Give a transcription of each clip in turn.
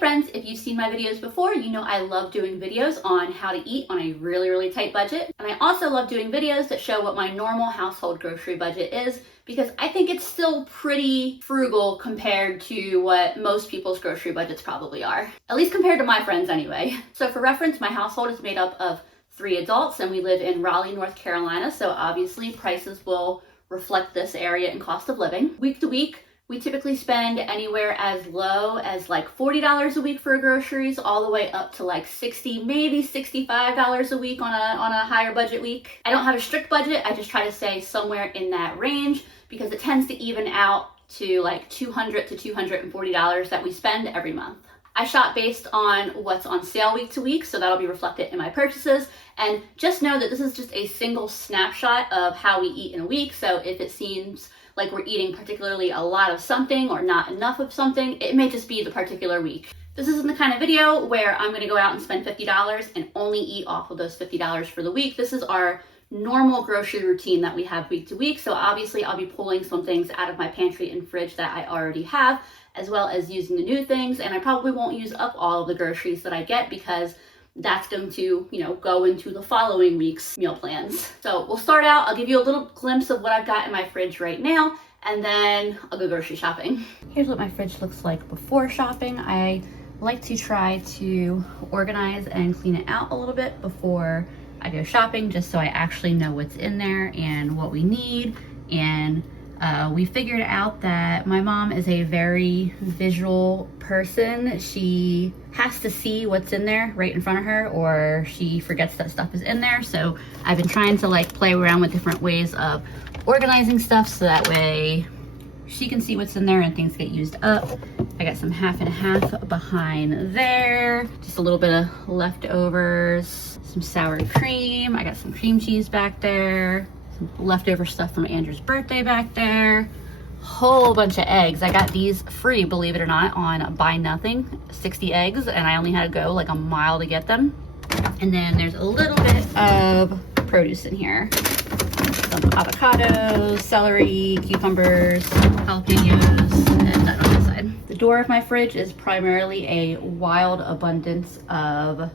friends, if you've seen my videos before, you know I love doing videos on how to eat on a really tight budget. And I also love doing videos that show what my normal household grocery budget is, because I think it's still pretty frugal compared to what most people's grocery budgets probably are. At least compared to my friends anyway. So for reference, my household is made up of 3 adults and we live in Raleigh, North Carolina. So obviously prices will reflect this area and cost of living. Week to week, we typically spend anywhere as low as like $40 a week for groceries, all the way up to like $60, maybe $65 a week on a higher budget week. I don't have a strict budget. I just try to stay somewhere in that range because it tends to even out to like $200 to $240 that we spend every month. I shop based on what's on sale week to week, so that'll be reflected in my purchases. And just know that this is just a single snapshot of how we eat in a week. So if it seems like we're eating particularly a lot of something or not enough of something, it may just be the particular week. This isn't the kind of video where I'm gonna go out and spend $50 and only eat off of those $50 for the week. This is our normal grocery routine that we have week to week. So obviously I'll be pulling some things out of my pantry and fridge that I already have, as well as using the new things. And I probably won't use up all of the groceries that I get because that's going to, go into the following week's meal plans. So we'll start out, I'll give you a little glimpse of what I've got in my fridge right now, and then I'll go grocery shopping. Here's what my fridge looks like before shopping. I like to try to organize and clean it out a little bit before I go shopping, just so I actually know what's in there and what we need. And we figured out that my mom is a very visual person. She has to see what's in there right in front of her, or she forgets that stuff is in there. So I've been trying to play around with different ways of organizing stuff so that way she can see what's in there and things get used up. I got some half and half behind there, just a little bit of leftovers, some sour cream. I got some cream cheese back there, leftover stuff from Andrew's birthday back there, whole bunch of eggs. I got these free, believe it or not, on Buy Nothing, 60 eggs, and I only had to go like a mile to get them. And then there's a little bit of produce in here. Some avocados, celery, cucumbers, jalapenos, and that on this side. The door of my fridge is primarily a wild abundance of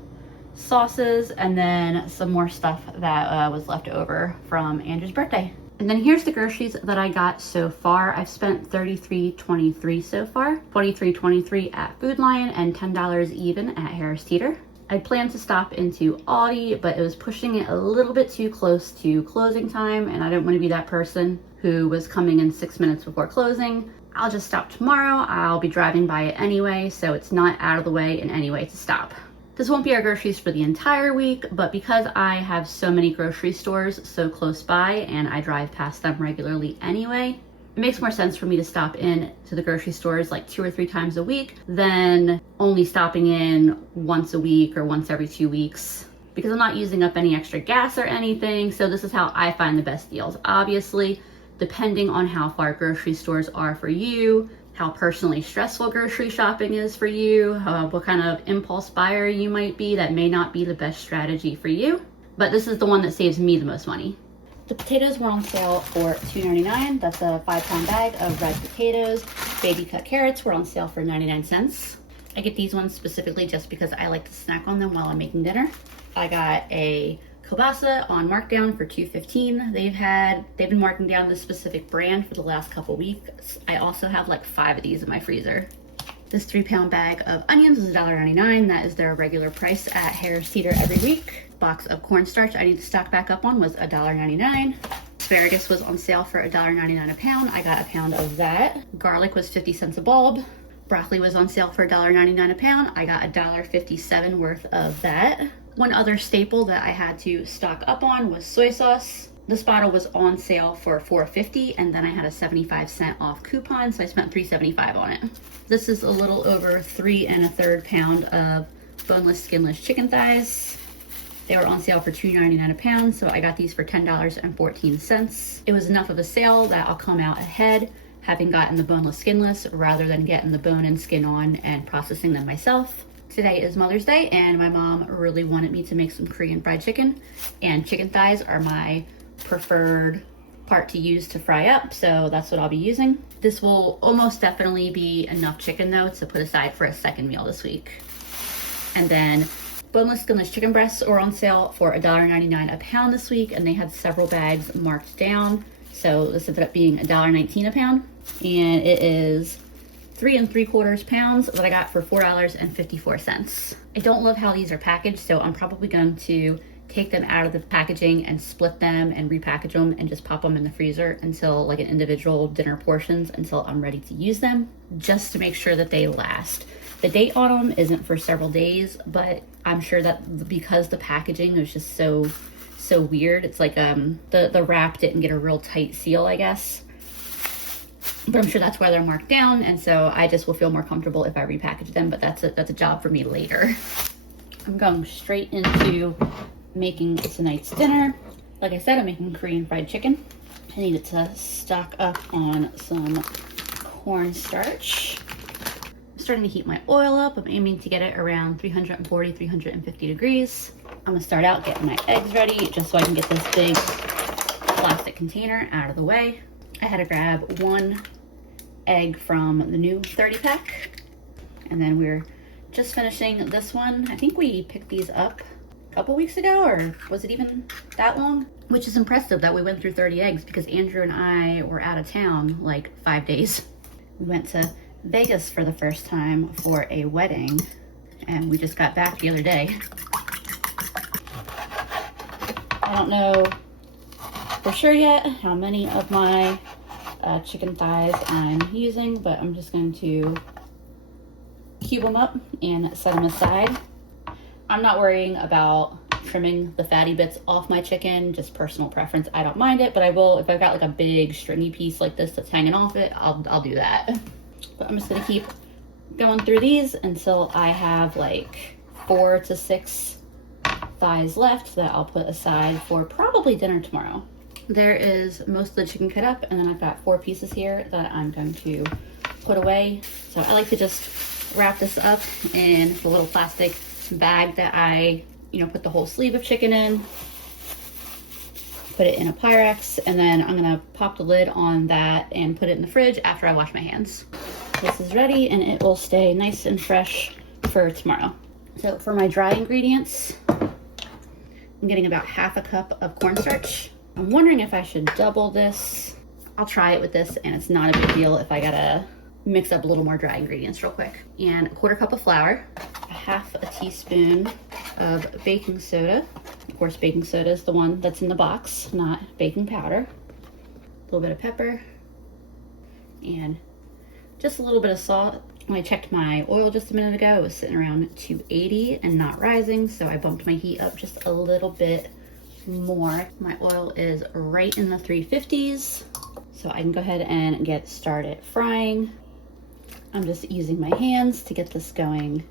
sauces, and then some more stuff that was left over from Andrew's birthday. And then here's the groceries that I got so far. I've spent $33.23 so far, $23.23 at Food Lion, and $10 even at Harris Teeter. I planned to stop into Aldi, but it was pushing it a little bit too close to closing time, and I didn't want to be that person who was coming in 6 minutes before closing. I'll just stop tomorrow. I'll be driving by it anyway, so it's not out of the way in any way to stop. This won't be our groceries for the entire week, but because I have so many grocery stores so close by and I drive past them regularly anyway, it makes more sense for me to stop in to the grocery stores like 2 or 3 times a week than only stopping in once a week or once every 2 weeks, because I'm not using up any extra gas or anything. So this is how I find the best deals. Obviously, depending on how far grocery stores are for you, how personally stressful grocery shopping is for you, what kind of impulse buyer you might be, that may not be the best strategy for you. But this is the one that saves me the most money. The potatoes were on sale for $2.99. That's a 5-pound bag of red potatoes. Baby cut carrots were on sale for 99 cents. I get these ones specifically just because I like to snack on them while I'm making dinner. I got a kielbasa on markdown for $2.15. They've been marking down this specific brand for the last couple weeks. I also have like 5 of these in my freezer. This 3-pound bag of onions is $1.99. That is their regular price at Harris Teeter every week. Box of cornstarch I need to stock back up on was $1.99. Asparagus was on sale for $1.99 a pound. I got a pound of that. Garlic was 50 cents a bulb. Broccoli was on sale for $1.99 a pound. I got $1.57 worth of that. One other staple that I had to stock up on was soy sauce. This bottle was on sale for $4.50, and then I had a 75-cent off coupon, so I spent $3.75 on it. This is a little over 3 1/3 pound of boneless, skinless chicken thighs. They were on sale for $2.99 a pound, so I got these for $10.14. It was enough of a sale that I'll come out ahead, having gotten the boneless, skinless, rather than getting the bone and skin on and processing them myself. Today is Mother's Day, and my mom really wanted me to make some Korean fried chicken, and chicken thighs are my preferred part to use to fry up, so that's what I'll be using. This will almost definitely be enough chicken though to put aside for a second meal this week. And then boneless skinless chicken breasts are on sale for $1.99 a pound this week, and they had several bags marked down. So this ended up being $1.19 a pound, and it is 3 3/4 pounds that I got for $4.54. I don't love how these are packaged, so I'm probably going to take them out of the packaging and split them and repackage them and just pop them in the freezer until like an individual dinner portions until I'm ready to use them, just to make sure that they last. The date on them isn't for several days, but I'm sure that because the packaging is just so weird, it's like the wrap didn't get a real tight seal, I guess. But I'm sure that's why they're marked down, and so I just will feel more comfortable if I repackage them, but that's a job for me later. I'm going straight into making tonight's dinner. Like I said, I'm making Korean fried chicken. I needed to stock up on some cornstarch. I'm starting to heat my oil up. I'm aiming to get it around 340, 350 degrees. I'm gonna start out getting my eggs ready just so I can get this big plastic container out of the way. I had to grab 1 egg from the new 30 pack. And then we're just finishing this one. I think we picked these up a couple weeks ago, or was it even that long? Which is impressive that we went through 30 eggs because Andrew and I were out of town like 5 days. We went to Vegas for the first time for a wedding, and we just got back the other day. I don't know for sure yet how many of my chicken thighs I'm using, but I'm just going to cube them up and set them aside. I'm not worrying about trimming the fatty bits off my chicken, just personal preference. I don't mind it, but I will, if I've got like a big stringy piece like this that's hanging off it, I'll do that. But I'm just gonna keep going through these until I have like 4 to 6 thighs left that I'll put aside for probably dinner tomorrow. There is most of the chicken cut up, and then I've got 4 pieces here that I'm going to put away. So I like to just wrap this up in the little plastic bag that I, put the whole sleeve of chicken in, put it in a Pyrex, and then I'm gonna pop the lid on that and put it in the fridge after I wash my hands. This is ready, and it will stay nice and fresh for tomorrow. So for my dry ingredients, I'm getting about 1/2 cup of cornstarch. I'm wondering if I should double this. I'll try it with this, and it's not a big deal if I gotta mix up a little more dry ingredients real quick. And 1/4 cup of flour, 1/2 teaspoon of baking soda. Of course, baking soda is the one that's in the box, not baking powder. A little bit of pepper, and just a little bit of salt. When I checked my oil just a minute ago, it was sitting around 280 and not rising, so I bumped my heat up just a little bit more. My oil is right in the 350s, so I can go ahead and get started frying. I'm just using my hands to get this going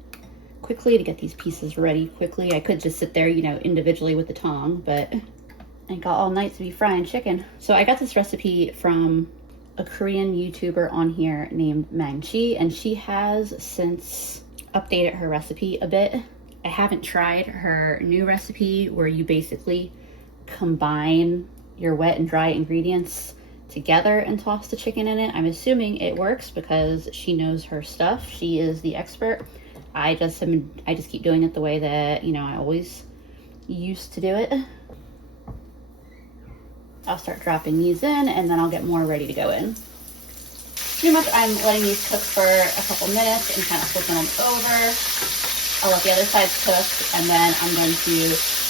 quickly, to get these pieces ready quickly. I could just sit there, individually with the tong, but I ain't got all night to be frying chicken. So I got this recipe from a Korean YouTuber on here named Mang-chi, and she has since updated her recipe a bit. I haven't tried her new recipe where you basically combine your wet and dry ingredients together and toss the chicken in it. I'm assuming it works because she knows her stuff. She is the expert. I just keep doing it the way that, I always used to do it. I'll start dropping these in, and then I'll get more ready to go in. Pretty much I'm letting these cook for a couple minutes and kind of flipping them over. I'll let the other sides cook, and then I'm going to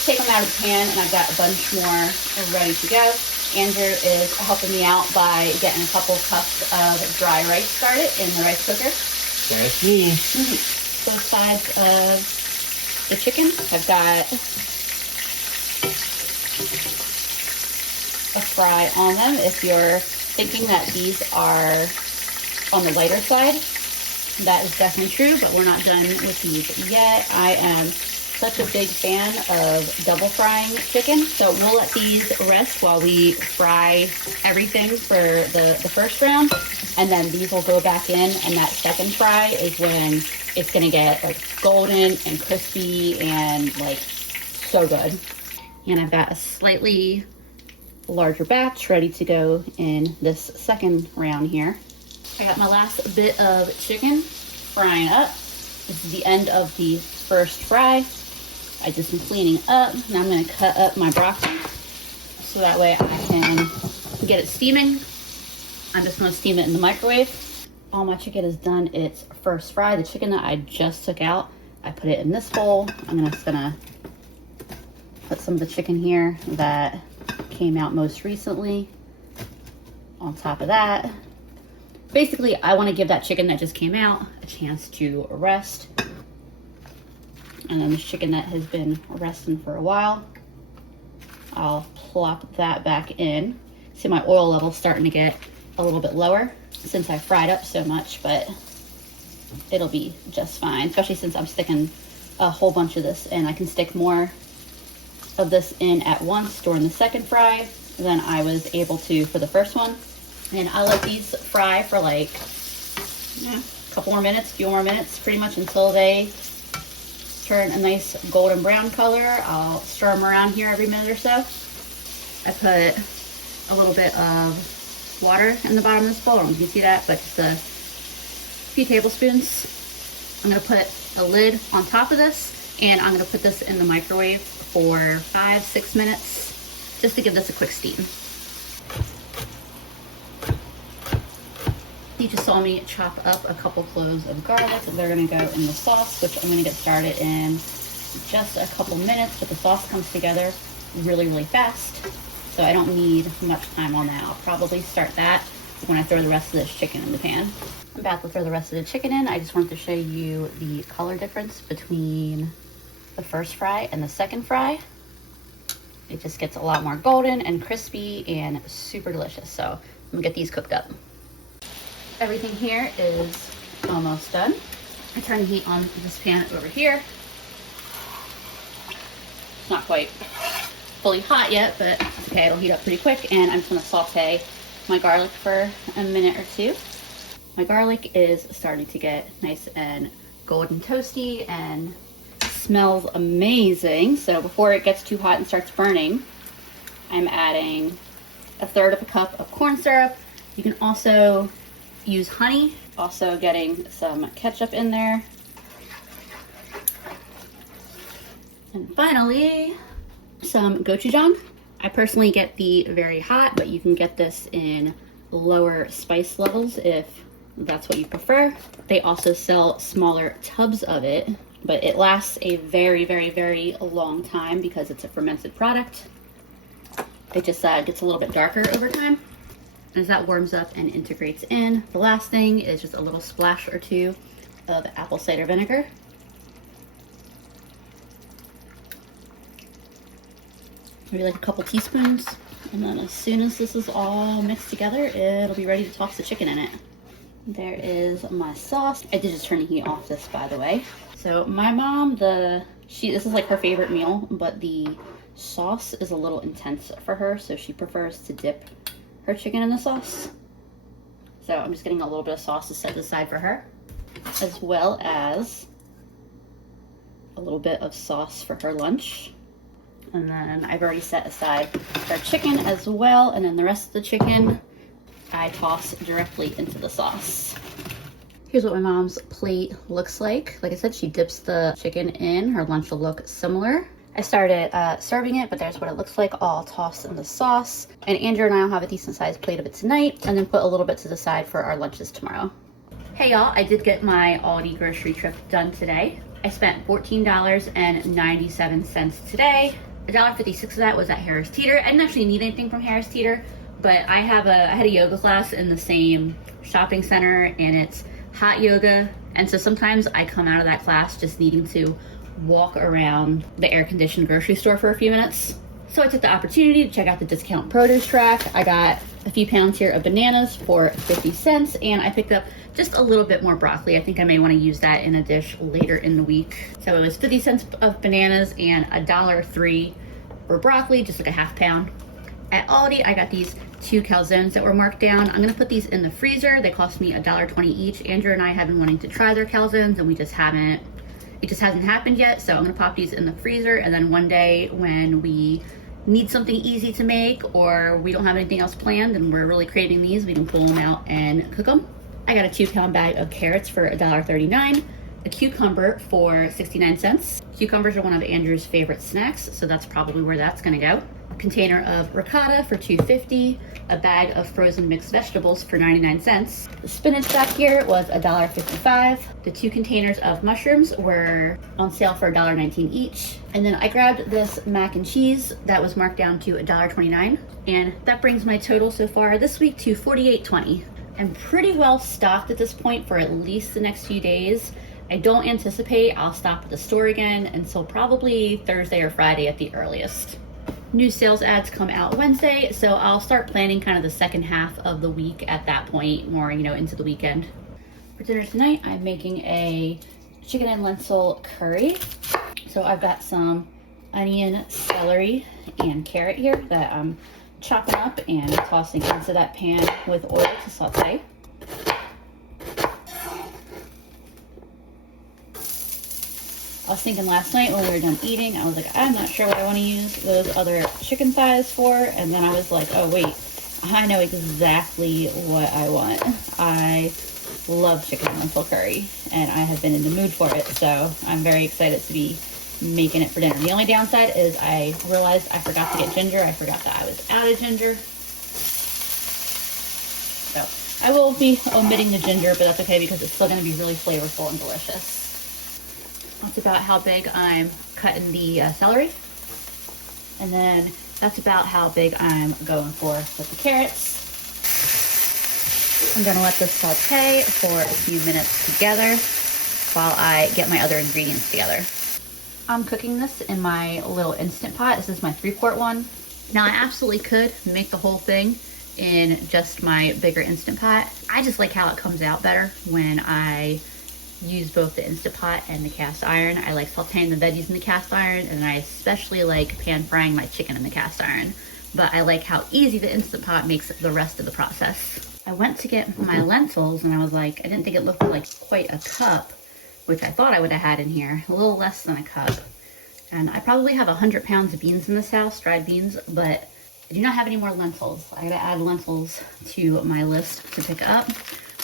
take them out of the pan, and I've got a bunch more ready to go. Andrew is helping me out by getting a couple cups of dry rice started in the rice cooker. That's me. Both sides of the chicken. I've got a fry on them. If you're thinking that these are on the lighter side, that is definitely true, but we're not done with these yet. I am such a big fan of double frying chicken, so we'll let these rest while we fry everything for the first round, and then these will go back in, and that second fry is when it's gonna get like golden and crispy and like so good. And I've got a slightly larger batch ready to go in this second round here. I got my last bit of chicken frying up. This is the end of the first fry. I did some cleaning up. Now I'm gonna cut up my broccoli so that way I can get it steaming. I'm just gonna steam it in the microwave. All my chicken is done its first fry. The chicken that I just took out, I put it in this bowl. I'm just gonna put some of the chicken here that came out most recently on top of that. Basically, I want to give that chicken that just came out a chance to rest. And then this chicken that has been resting for a while, I'll plop that back in. See my oil level starting to get a little bit lower since I fried up so much, but it'll be just fine, especially since I'm sticking a whole bunch of this in. I can stick more of this in at once during the second fry than I was able to for the first one. And I let these fry for like a couple more minutes, few more minutes, pretty much until they turn a nice golden brown color. I'll stir them around here every minute or so. I put a little bit of water in the bottom of this bowl. I don't know if you can see that, but just a few tablespoons. I'm gonna put a lid on top of this, and I'm gonna put this in the microwave for 5-6 minutes, just to give this a quick steam. You just saw me chop up a couple cloves of garlic. They're gonna go in the sauce, which I'm gonna get started in just a couple minutes, but the sauce comes together really, really fast. So I don't need much time on that. I'll probably start that when I throw the rest of this chicken in the pan. I'm about to throw the rest of the chicken in. I just wanted to show you the color difference between the first fry and the second fry. It just gets a lot more golden and crispy and super delicious. So I'm gonna get these cooked up. Everything here is almost done. I turn the heat on this pan over here. It's not quite fully hot yet, but it's okay, it'll heat up pretty quick. And I'm just gonna saute my garlic for a minute or two. My garlic is starting to get nice and golden toasty and smells amazing. So before it gets too hot and starts burning, I'm adding 1/3 cup of corn syrup. You can also use honey, also getting some ketchup in there. And finally, some gochujang. I personally get the very hot, but you can get this in lower spice levels if that's what you prefer. They also sell smaller tubs of it, but it lasts a very, very, very long time because it's a fermented product. It just gets a little bit darker over time. As that warms up and integrates in, the last thing is just a little splash or two of apple cider vinegar. Maybe like a couple teaspoons. And then as soon as this is all mixed together, it'll be ready to toss the chicken in it. There is my sauce. I did just turn the heat off this, by the way. So my mom, this is like her favorite meal, but the sauce is a little intense for her, so she prefers to dip her chicken in the sauce. So I'm just getting a little bit of sauce to set aside for her, as well as a little bit of sauce for her lunch. And then I've already set aside our chicken as well, and then the rest of the chicken I toss directly into the sauce. Here's what my mom's plate looks like. Like I said, she dips the chicken in. Her lunch will look similar. I started serving it, but there's what it looks like all tossed in the sauce. And Andrew and I will have a decent sized plate of it tonight, and then put a little bit to the side for our lunches tomorrow. Hey y'all, I did get my Aldi grocery trip done today. I spent $14.97 today. $1.56 of that was at Harris Teeter. I didn't actually need anything from Harris Teeter, but I had a yoga class in the same shopping center, and it's hot yoga. And so sometimes I come out of that class just needing to walk around the air-conditioned grocery store for a few minutes. So I took the opportunity to check out the discount produce rack. I got a few pounds here of bananas for 50 cents, and I picked up just a little bit more broccoli. I think I may want to use that in a dish later in the week. So it was 50 cents of bananas and $1.03 for broccoli, just like a half pound. At Aldi, I got these 2 calzones that were marked down. I'm gonna put these in the freezer. They cost me $1.20 each. Andrew and I have been wanting to try their calzones, and it just hasn't happened yet. So I'm gonna pop these in the freezer, and then one day when we need something easy to make, or we don't have anything else planned and we're really craving these, we can pull them out and cook them. I got a 2-pound bag of carrots for $1.39, a cucumber for 69 cents. Cucumbers are one of Andrew's favorite snacks, so that's probably where that's gonna go. A container of ricotta for $2.50, a bag of frozen mixed vegetables for 99 cents. The spinach back here was $1.55. The 2 containers of mushrooms were on sale for $1.19 each. And then I grabbed this mac and cheese that was marked down to $1.29. And that brings my total so far this week to $48.20. I'm pretty well stocked at this point for at least the next few days. I don't anticipate I'll stop at the store again until probably Thursday or Friday at the earliest. New sales ads come out Wednesday, so I'll start planning kind of the second half of the week at that point, more, into the weekend. For dinner tonight, I'm making a chicken and lentil curry. So I've got some onion, celery, and carrot here that I'm chopping up and tossing into that pan with oil to saute. I was thinking last night when we were done eating, I was like, I'm not sure what I want to use those other chicken thighs for. And then I was like, oh wait, I know exactly what I want. I love chicken and lentil curry, and I have been in the mood for it. So I'm very excited to be making it for dinner. The only downside is I realized I forgot to get ginger. I forgot that I was out of ginger. So I will be omitting the ginger, but that's okay because it's still going to be really flavorful and delicious. That's about how big I'm cutting the celery. And then that's about how big I'm going for with the carrots. I'm gonna let this saute for a few minutes together while I get my other ingredients together. I'm cooking this in my little Instant Pot. This is my 3-quart one. Now I absolutely could make the whole thing in just my bigger Instant Pot. I just like how it comes out better when I use both the Instant Pot and the cast iron. I like sauteing the veggies in the cast iron, and I especially like pan frying my chicken in the cast iron. But I like how easy the Instant Pot makes the rest of the process. I went to get my lentils and I was like, I didn't think it looked like quite a cup, which I thought I would have had in here, a little less than a cup. And I probably have 100 pounds of beans in this house, dried beans, but I do not have any more lentils. I gotta add lentils to my list to pick up.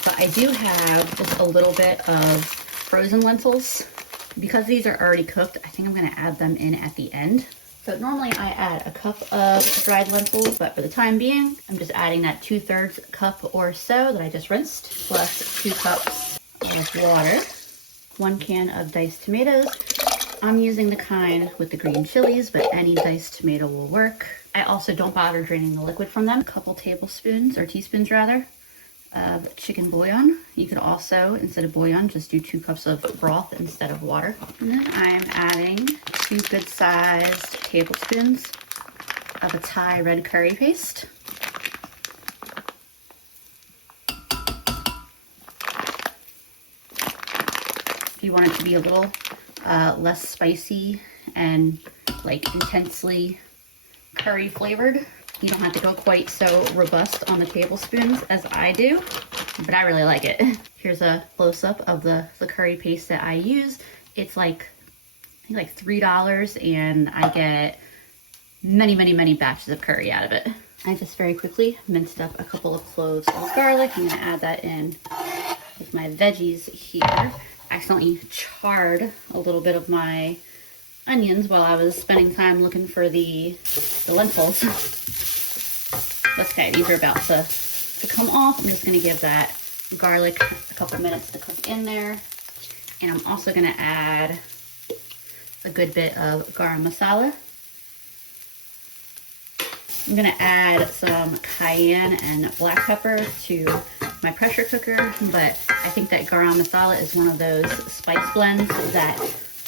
But I do have just a little bit of frozen lentils. Because these are already cooked, I think I'm gonna add them in at the end. So normally I add a cup of dried lentils, but for the time being, I'm just adding that 2/3 cup or so that I just rinsed, plus 2 cups of water, 1 can of diced tomatoes. I'm using the kind with the green chilies, but any diced tomato will work. I also don't bother draining the liquid from them. A couple tablespoons, or teaspoons rather, of chicken bouillon. You could also, instead of bouillon, just do 2 cups of broth instead of water. And then I'm adding 2 good-sized tablespoons of a Thai red curry paste. If you want it to be a little less spicy and like intensely curry flavored, you don't have to go quite so robust on the tablespoons as I do, but I really like it. Here's a close-up of the curry paste that I use. It's like, I think like $3, and I get many, many, many batches of curry out of it. I just very quickly minced up a couple of cloves of garlic. I'm gonna add that in with my veggies here. I accidentally charred a little bit of my onions while I was spending time looking for the lentils. That's okay, these are about to come off. I'm just gonna give that garlic a couple minutes to cook in there. And I'm also gonna add a good bit of garam masala. I'm gonna add some cayenne and black pepper to my pressure cooker, but I think that garam masala is one of those spice blends that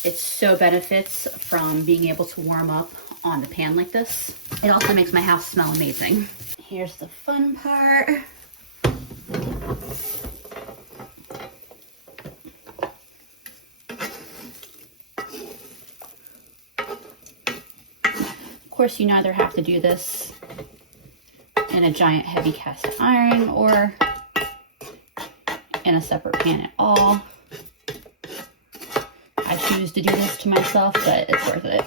it so benefits from being able to warm up on the pan like this. It also makes my house smell amazing. Here's the fun part. Of course, you neither have to do this in a giant heavy cast iron or in a separate pan at all. I choose to do this to myself, but it's worth it.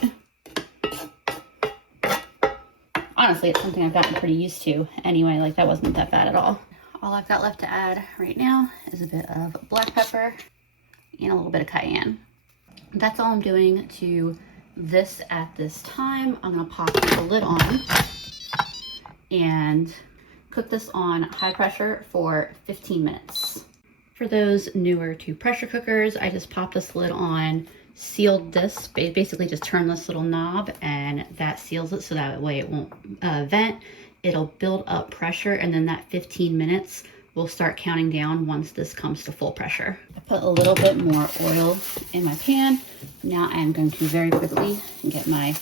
Honestly, it's something I've gotten pretty used to anyway. Like, that wasn't that bad at all. All I've got left to add right now is a bit of black pepper and a little bit of cayenne. That's all I'm doing to this at this time. I'm gonna pop the lid on and cook this on high pressure for 15 minutes. For those newer to pressure cookers, I just pop this lid on, sealed this, basically just turn this little knob and that seals it so that way it won't vent. It'll build up pressure, and then that 15 minutes will start counting down once this comes to full pressure. I put a little bit more oil in my pan. Now I'm going to very quickly get my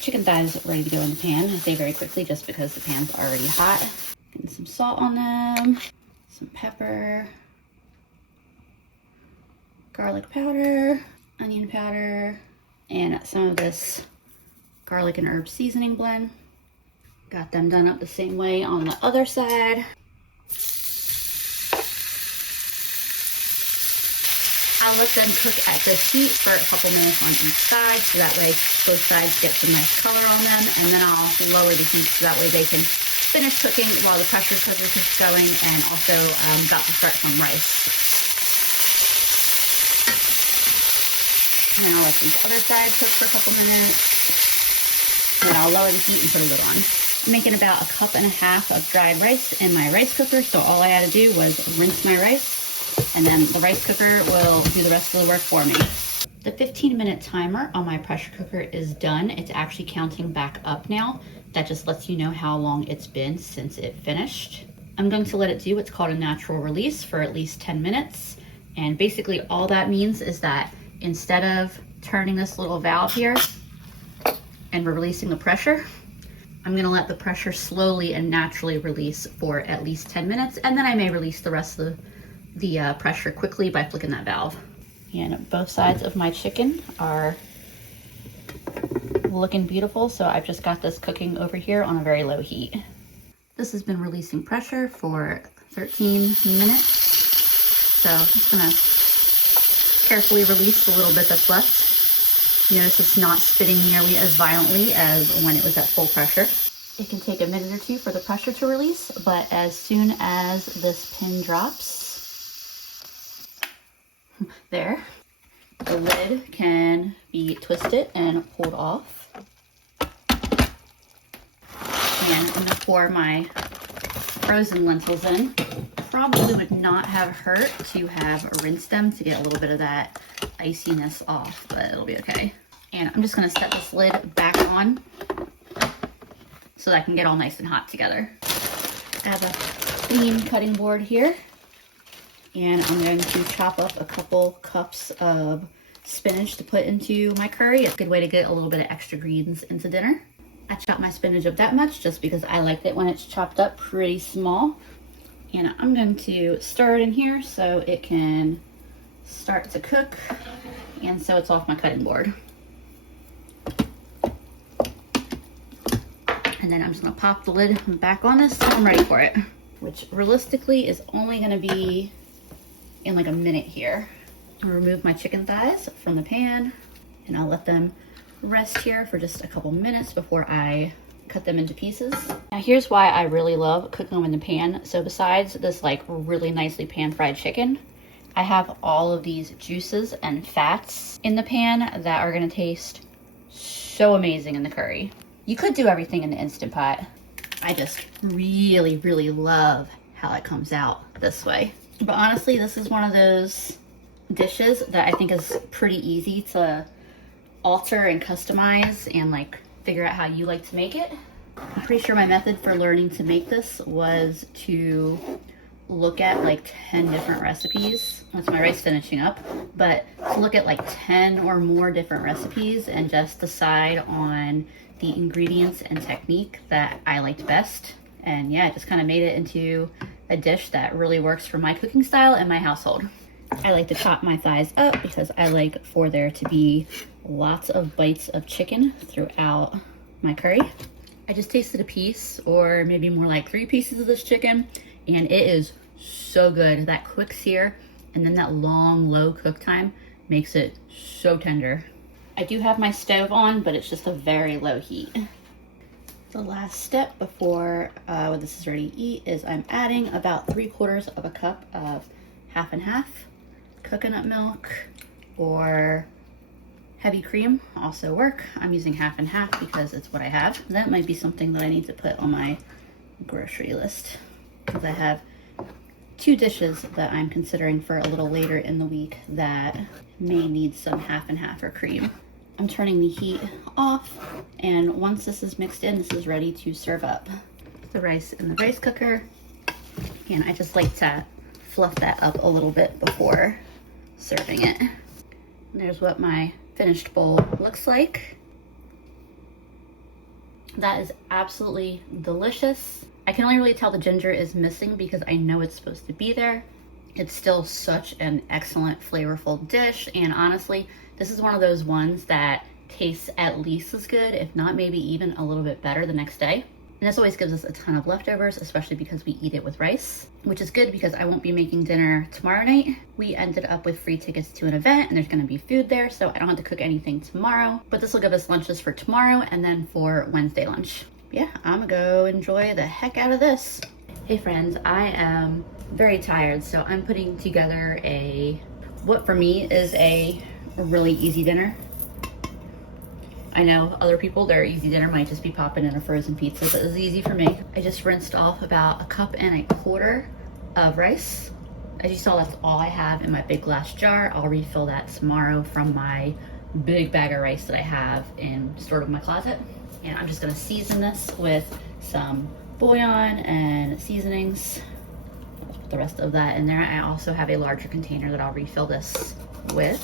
chicken thighs ready to go in the pan. I say very quickly just because the pan's already hot. Getting some salt on them, some pepper, garlic powder, onion powder, and some of this garlic and herb seasoning blend. Got them done up the same way on the other side. I'll let them cook at this heat for a couple minutes on each side, so that way both sides get some nice color on them, and then I'll lower the heat so that way they can finish cooking while the pressure cooker keeps going, and also about to start some rice. And then I'll let the other side cook for a couple minutes, and I'll lower the heat and put a lid on. I'm making about 1.5 cups of dried rice in my rice cooker, so all I had to do was rinse my rice, and then the rice cooker will do the rest of the work for me. The 15-minute timer on my pressure cooker is done. It's actually counting back up now. That just lets you know how long it's been since it finished. I'm going to let it do what's called a natural release for at least 10 minutes. And basically all that means is that instead of turning this little valve here and we're releasing the pressure, I'm gonna let the pressure slowly and naturally release for at least 10 minutes, and then I may release the rest of the pressure quickly by flicking that valve. And both sides of my chicken are looking beautiful, so I've just got this cooking over here on a very low heat. This has been releasing pressure for 13 minutes, so I'm just gonna carefully release the little bit that's left. Notice it's not spitting nearly as violently as when it was at full pressure. It can take a minute or two for the pressure to release, but as soon as this pin drops, there, the lid can be twisted and pulled off. And I'm gonna pour my frozen lentils in. Probably would not have hurt to have rinsed them to get a little bit of that iciness off, but it'll be okay. And I'm just gonna set this lid back on so that I can get all nice and hot together. I have a clean cutting board here, and I'm going to chop up a couple cups of spinach to put into my curry. It's a good way to get a little bit of extra greens into dinner. I chopped my spinach up that much just because I like it when it's chopped up pretty small. And I'm going to stir it in here so it can start to cook, and so it's off my cutting board. And then I'm just gonna pop the lid back on this and I'm ready for it, which realistically is only gonna be in like a minute here. I'll remove my chicken thighs from the pan and I'll let them rest here for just a couple minutes before I cut them into pieces. Now here's why I really love cooking them in the pan. So besides this like really nicely pan fried chicken, I have all of these juices and fats in the pan that are gonna taste so amazing in the curry. You could do everything in the Instant Pot. I just really, really love how it comes out this way. But honestly, this is one of those dishes that I think is pretty easy to alter and customize and like figure out how you like to make it. I'm pretty sure my method for learning to make this was to look at like 10 different recipes. That's my rice finishing up, but to look at like 10 or more different recipes and just decide on the ingredients and technique that I liked best. And yeah, it just kind of made it into a dish that really works for my cooking style and my household. I like to chop my thighs up because I like for there to be lots of bites of chicken throughout my curry. I just tasted a piece, or maybe more like 3 pieces of this chicken, and it is so good. That quick sear and then that long low cook time makes it so tender. I do have my stove on, but it's just a very low heat. The last step before this is ready to eat is I'm adding about 3/4 of a cup of half and half coconut milk, or heavy cream also work. I'm using half and half because it's what I have. That might be something that I need to put on my grocery list, because I have 2 dishes that I'm considering for a little later in the week that may need some half and half or cream. I'm turning the heat off, and once this is mixed in, this is ready to serve up. The rice in the rice cooker, and I just like to fluff that up a little bit before serving it. And there's what my finished bowl looks like. That is absolutely delicious. I can only really tell the ginger is missing because I know it's supposed to be there. It's still such an excellent, flavorful dish, and honestly, this is one of those ones that tastes at least as good, if not maybe even a little bit better the next day. And this always gives us a ton of leftovers, especially because we eat it with rice, which is good because I won't be making dinner tomorrow night. We ended up with free tickets to an event, and there's gonna be food there, so I don't have to cook anything tomorrow. But this will give us lunches for tomorrow and then for Wednesday lunch. Yeah, I'm gonna go enjoy the heck out of this. Hey friends, I am very tired, so I'm putting together what for me is a really easy dinner. I know other people, their easy dinner might just be popping in a frozen pizza, but this is easy for me. I just rinsed off about 1.25 cups of rice. As you saw, that's all I have in my big glass jar. I'll refill that tomorrow from my big bag of rice that I have stored in my closet. And I'm just gonna season this with some bouillon and seasonings. I'll put the rest of that in there. I also have a larger container that I'll refill this with.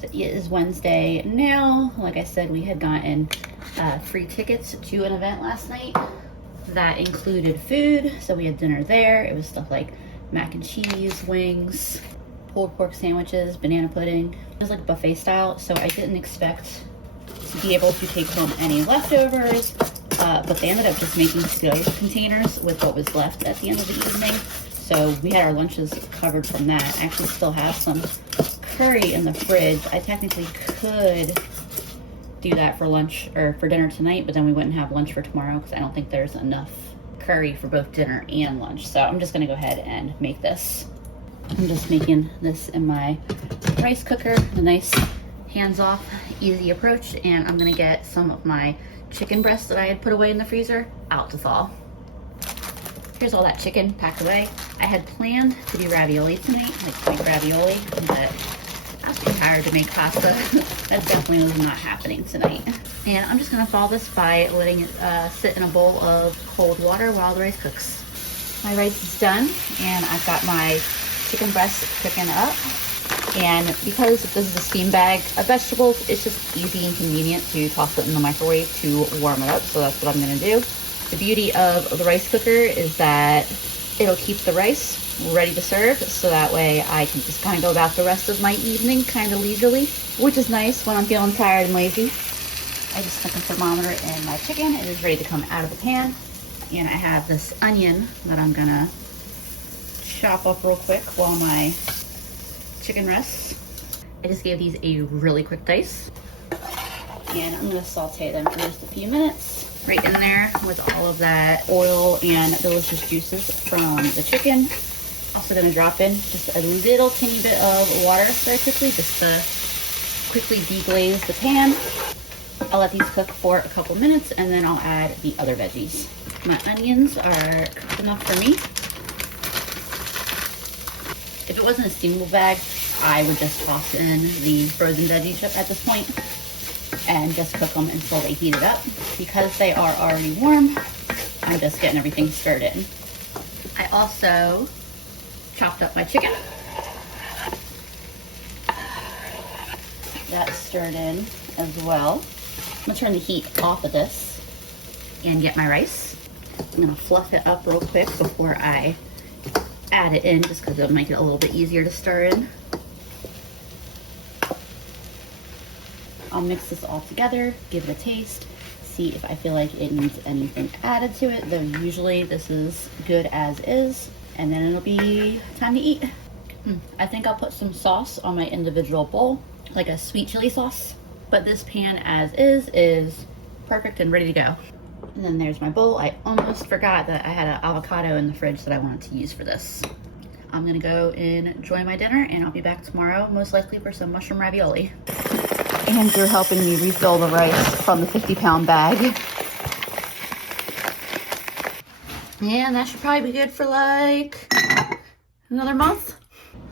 So it is Wednesday now. Like I said, we had gotten free tickets to an event last night that included food. So we had dinner there. It was stuff like mac and cheese, wings, pulled pork sandwiches, banana pudding. It was like buffet style, so I didn't expect to be able to take home any leftovers, but they ended up just making Skillet containers with what was left at the end of the evening. So we had our lunches covered from that. I actually still have some curry in the fridge. I technically could do that for lunch or for dinner tonight, but then we wouldn't have lunch for tomorrow because I don't think there's enough curry for both dinner and lunch. So I'm just gonna go ahead and make this. I'm just making this in my rice cooker, a nice hands-off, easy approach, and I'm gonna get some of my chicken breasts that I had put away in the freezer out to thaw. Here's all that chicken packed away. I had planned to do ravioli tonight, like big ravioli, but I was too tired to make pasta. That definitely was not happening tonight. And I'm just gonna thaw this by letting it sit in a bowl of cold water while the rice cooks. My rice is done, and I've got my chicken breast cooking up. And because this is a steam bag of vegetables, it's just easy and convenient to toss it in the microwave to warm it up. So that's what I'm gonna do. The beauty of the rice cooker is that it'll keep the rice ready to serve, so that way I can just kind of go about the rest of my evening kind of leisurely, which is nice when I'm feeling tired and lazy. I just stuck a thermometer in my chicken. It is ready to come out of the pan. And I have this onion that I'm gonna chop up real quick while my chicken rests. I just gave these a really quick dice. And I'm gonna saute them for just a few minutes. Right in there with all of that oil and delicious juices from the chicken. Also gonna drop in just a little teeny bit of water very quickly, just to quickly deglaze the pan. I'll let these cook for a couple minutes, and then I'll add the other veggies. My onions are cooked enough for me. If it wasn't a steamable bag, I would just toss in the frozen veggies at this point and just cook them until they heat it up. Because they are already warm, I'm just getting everything stirred in. I also chopped up my chicken. That's stirred in as well. I'm gonna turn the heat off of this and get my rice. I'm gonna fluff it up real quick before I add it in, just because it'll make it a little bit easier to stir in. I'll mix this all together, give it a taste, see if I feel like it needs anything added to it, though usually this is good as is, and then it'll be time to eat. I think I'll put some sauce on my individual bowl, like a sweet chili sauce, but this pan as is perfect and ready to go. And then there's my bowl. I almost forgot that I had an avocado in the fridge that I wanted to use for this. I'm gonna go and enjoy my dinner, and I'll be back tomorrow, most likely for some mushroom ravioli. Andrew helping me refill the rice from the 50-pound bag. And that should probably be good for like another month.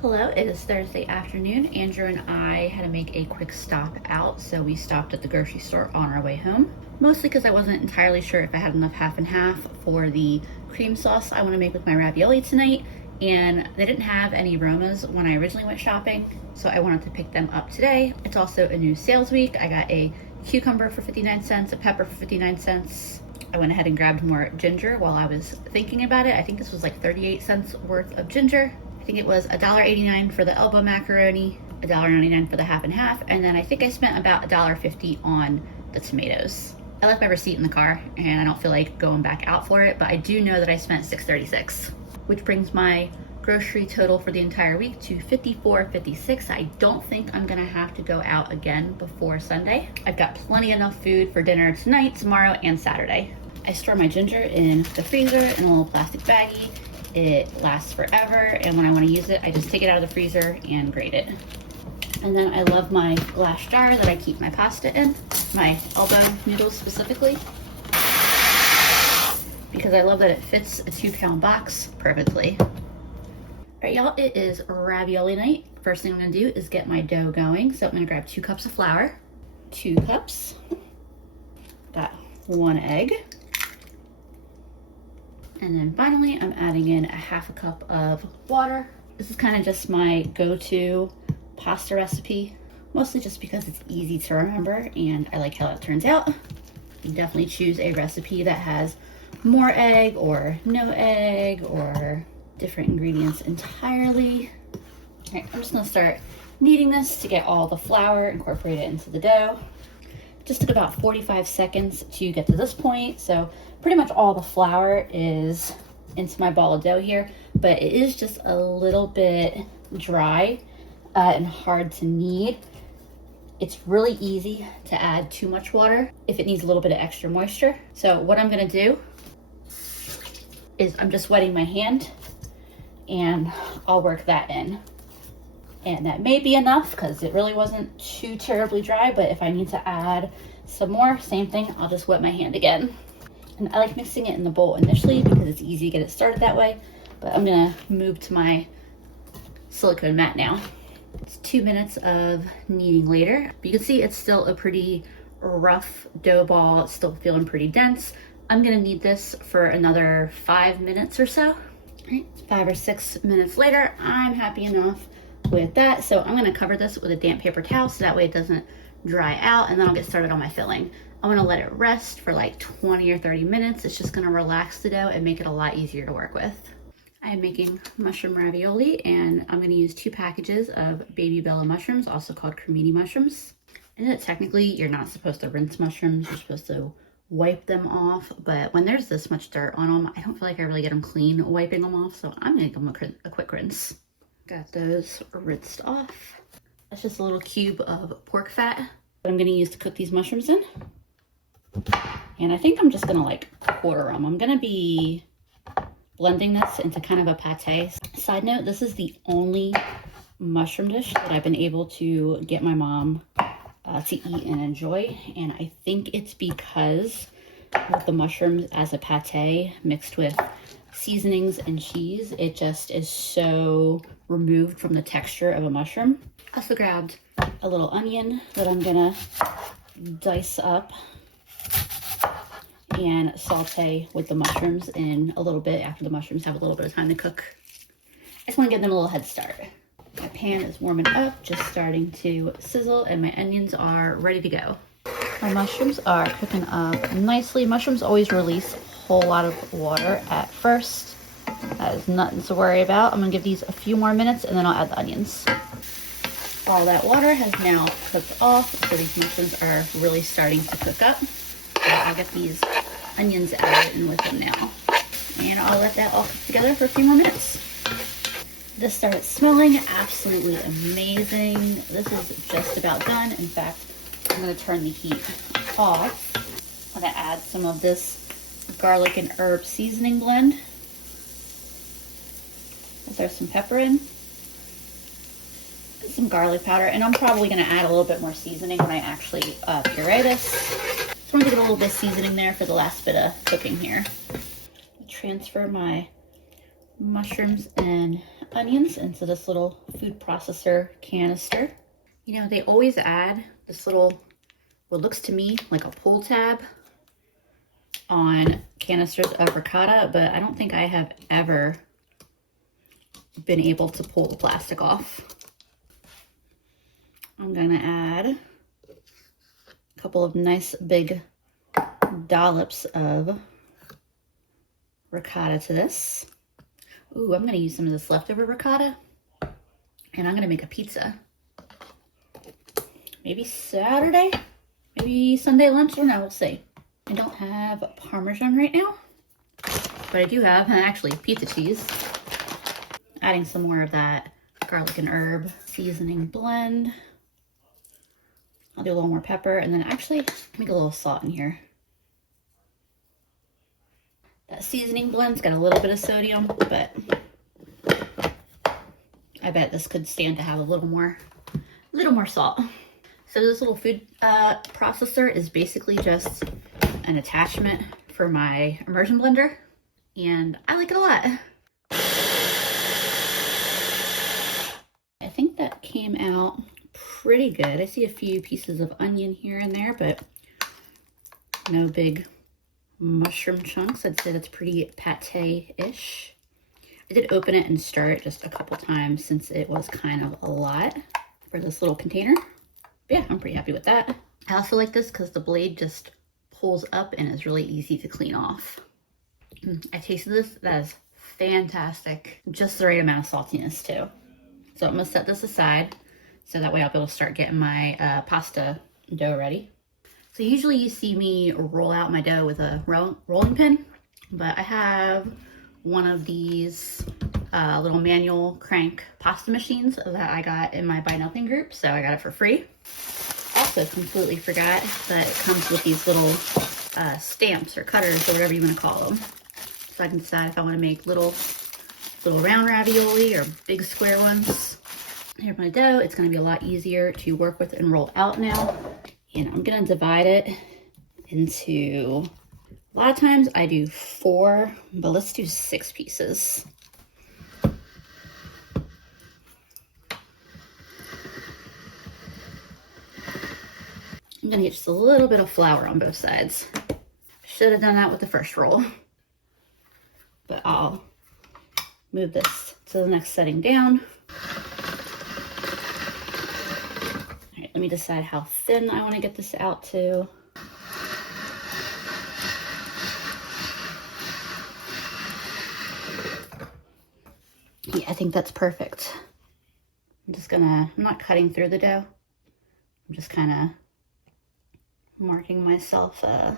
Hello, it is Thursday afternoon. Andrew and I had to make a quick stop out, so we stopped at the grocery store on our way home. Mostly because I wasn't entirely sure if I had enough half and half for the cream sauce I want to make with my ravioli tonight, and they didn't have any Aromas when I originally went shopping, so I wanted to pick them up today. It's also a new sales week. I got a cucumber for 59 cents, a pepper for 59 cents. I went ahead and grabbed more ginger while I was thinking about it. I think this was like 38 cents worth of ginger. I think it was $1.89 for the elbow macaroni, $1.99 for the half and half, and then I think I spent about $1.50 on the tomatoes. I left my receipt in the car and I don't feel like going back out for it, but I do know that I spent $6.36, which brings my grocery total for the entire week to $54.56. I don't think I'm gonna have to go out again before Sunday. I've got plenty enough food for dinner tonight, tomorrow, and Saturday. I store my ginger in the freezer in a little plastic baggie. It lasts forever, and when I want to use it, I just take it out of the freezer and grate it. And then I love my glass jar that I keep my pasta in, my elbow noodles specifically, because I love that it fits a 2-pound box perfectly. All right, y'all, it is ravioli night. First thing I'm gonna do is get my dough going. So I'm gonna grab 2 cups of flour, 2 cups, got 1 egg, and then finally I'm adding in a half a cup of water. This is kind of just my go-to pasta recipe, mostly just because it's easy to remember and I like how it turns out. You definitely choose a recipe that has more egg or no egg or different ingredients entirely. All right, I'm just gonna start kneading this to get all the flour incorporated into the dough. Just took about 45 seconds to get to this point, so pretty much all the flour is into my ball of dough here, but it is just a little bit dry and hard to knead. It's really easy to add too much water if it needs a little bit of extra moisture. So what I'm gonna do is I'm just wetting my hand and I'll work that in. And that may be enough because it really wasn't too terribly dry, but if I need to add some more, same thing, I'll just wet my hand again. And I like mixing it in the bowl initially because it's easy to get it started that way, but I'm gonna move to my silicone mat now. It's 2 minutes of kneading later. You can see it's still a pretty rough dough ball. It's still feeling pretty dense. I'm gonna knead this for another 5 minutes or so. All right, 5 or 6 minutes later, I'm happy enough with that. So I'm gonna cover this with a damp paper towel so that way it doesn't dry out, and then I'll get started on my filling. I'm gonna let it rest for like 20 or 30 minutes. It's just gonna relax the dough and make it a lot easier to work with. I'm making mushroom ravioli, and I'm gonna use 2 packages of baby bella mushrooms, also called cremini mushrooms. And technically, you're not supposed to rinse mushrooms, you're supposed to wipe them off, but when there's this much dirt on them, I don't feel like I really get them clean wiping them off, so I'm gonna give them a quick rinse. Got those rinsed off. That's just a little cube of pork fat that I'm gonna use to cook these mushrooms in. And I think I'm just gonna like quarter them. I'm gonna be blending this into kind of a pate. Side note, this is the only mushroom dish that I've been able to get my mom to eat and enjoy. And I think it's because with the mushrooms as a pate mixed with seasonings and cheese, it just is so removed from the texture of a mushroom. I also grabbed a little onion that I'm gonna dice up and saute with the mushrooms in a little bit after the mushrooms have a little bit of time to cook. I just want to give them a little head start. My pan is warming up, just starting to sizzle, and my onions are ready to go. My mushrooms are cooking up nicely. Mushrooms always release a whole lot of water at first. That is nothing to worry about. I'm gonna give these a few more minutes and then I'll add the onions. All that water has now cooked off, so these mushrooms are really starting to cook up. So I'll get these onions added in with them now. And I'll let that all cook together for a few more minutes. This started smelling absolutely amazing. This is just about done. In fact, I'm gonna turn the heat off. I'm gonna add some of this garlic and herb seasoning blend. I'll throw some pepper in, some garlic powder, and I'm probably going to add a little bit more seasoning when I actually puree this. Just want to get a little bit of seasoning there for the last bit of cooking here. Transfer my mushrooms and onions into this little food processor canister. You know, they always add this little, what looks to me like a pull tab on canisters of ricotta, but I don't think I have ever been able to pull the plastic off. I'm gonna add a couple of nice big dollops of ricotta to this. Ooh, I'm gonna use some of this leftover ricotta and I'm gonna make a pizza. Maybe Saturday, maybe Sunday lunch, I don't know, we'll see. I don't have Parmesan right now, but I do have, actually, pizza cheese. Adding some more of that garlic and herb seasoning blend. I'll do a little more pepper and then actually make a little salt in here. That seasoning blend's got a little bit of sodium, but I bet this could stand to have a little more salt. So this little food processor is basically just an attachment for my immersion blender, and I like it a lot. I think that came out pretty good. I see a few pieces of onion here and there, but no big mushroom chunks. I'd say that's pretty pate-ish. I did open it and stir it just a couple times since it was kind of a lot for this little container. But yeah, I'm pretty happy with that. I also like this because the blade just pulls up and is really easy to clean off. I tasted this. That is fantastic. Just the right amount of saltiness too. So I'm gonna set this aside so that way I'll be able to start getting my pasta dough ready. So usually you see me roll out my dough with a rolling pin, but I have one of these little manual crank pasta machines that I got in my Buy Nothing group, so I got it for free. Also completely forgot that it comes with these little stamps or cutters or whatever you want to call them. So I can decide if I want to make little round ravioli or big square ones. Here's my dough. It's going to be a lot easier to work with and roll out now. And I'm going to divide it into, a lot of times I do 4, but let's do 6 pieces. I'm going to get just a little bit of flour on both sides. Should have done that with the first roll, but I'll move this to the next setting down. All right, let me decide how thin I want to get this out to. Yeah, I think that's perfect. I'm not cutting through the dough. I'm just kind of marking myself a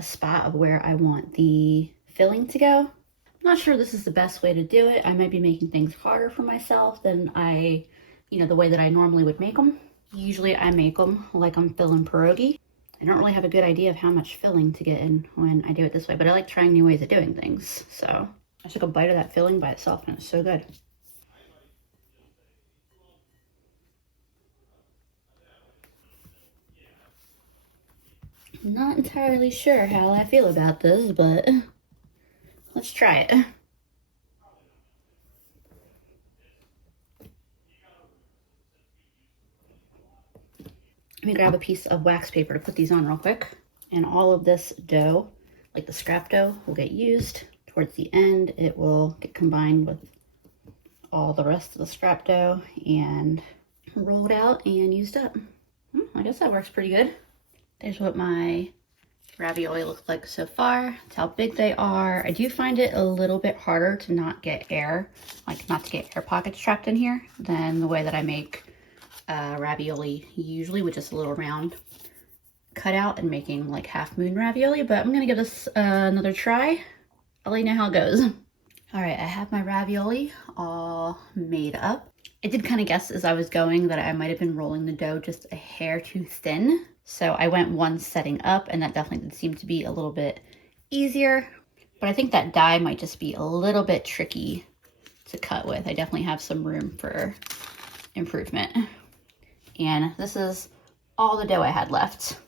spot of where I want the filling to go. I'm not sure this is the best way to do it. I might be making things harder for myself than the way that I normally would make them. Usually I make them like I'm filling pierogi. I don't really have a good idea of how much filling to get in when I do it this way, but I like trying new ways of doing things. So I took a bite of that filling by itself and it's so good. I'm not entirely sure how I feel about this, but let's try it. Let me grab a piece of wax paper to put these on real quick. And all of this dough, like the scrap dough, will get used. Towards the end, it will get combined with all the rest of the scrap dough and rolled out and used up. I guess that works pretty good. There's what my ravioli looks like so far. That's how big they are. I do find it a little bit harder to not get air pockets trapped in here than the way that I make ravioli usually, with just a little round cutout and making like half moon ravioli. But I'm gonna give this another try. I'll let you know how it goes. All right, I have my ravioli all made up. I did kind of guess as I was going that I might have been rolling the dough just a hair too thin. So I went one setting up, and that definitely did seem to be a little bit easier. But I think that die might just be a little bit tricky to cut with. I definitely have some room for improvement. And this is all the dough I had left.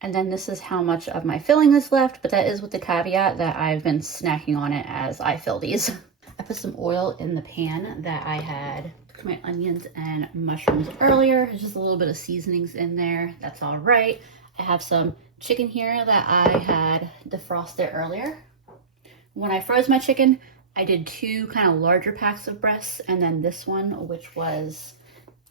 And then this is how much of my filling is left, but that is with the caveat that I've been snacking on it as I fill these. I put some oil in the pan that I had cooked my onions and mushrooms earlier. There's just a little bit of seasonings in there. That's all right. I have some chicken here that I had defrosted earlier. When I froze my chicken, I did 2 kind of larger packs of breasts, and then this one, which was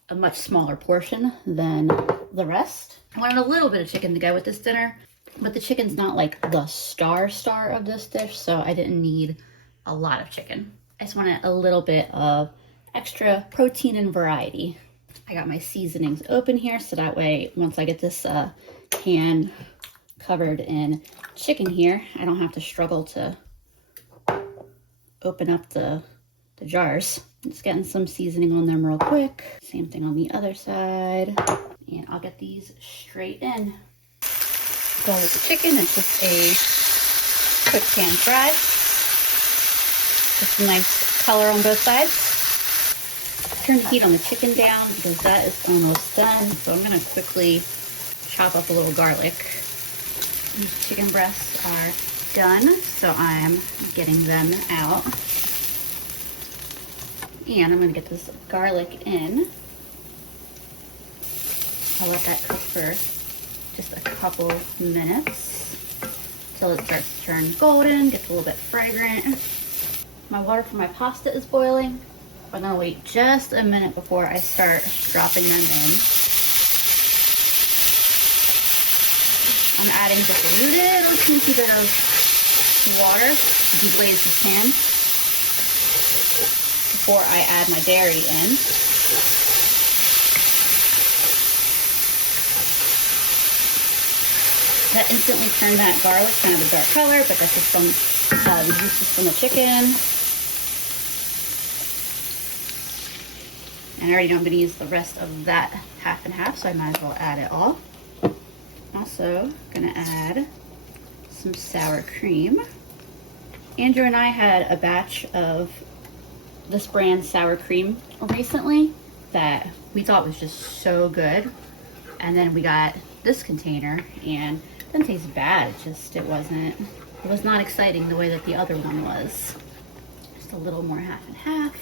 a much smaller portion than the rest. I wanted a little bit of chicken to go with this dinner, but the chicken's not like the star of this dish, so I didn't need a lot of chicken. I just wanted a little bit of extra protein and variety. I got my seasonings open here, so that way once I get this pan covered in chicken here, I don't have to struggle to open up the jars. Just getting some seasoning on them real quick. Same thing on the other side. And I'll get these straight in. Go with the chicken. It's just a quick pan fry. Just a nice color on both sides. Turn the heat on the chicken down because that is almost done. So I'm gonna quickly chop up a little garlic. These chicken breasts are done, so I'm getting them out. And I'm gonna get this garlic in. I'll let that cook for just a couple minutes till it starts to turn golden, gets a little bit fragrant. My water for my pasta is boiling. I'm gonna wait just a minute before I start dropping them in. I'm adding just a little teensy bit of water to deglaze this pan before I add my dairy in. That instantly turned that garlic kind of a dark color, but that's just from the juices from the chicken. And I already know I'm going to use the rest of that half and half, so I might as well add it all. Also going to add some sour cream. Andrew and I had a batch of this brand sour cream recently that we thought was just so good, and then we got this container and it didn't taste bad. It was not exciting the way that the other one was. Just a little more half and half,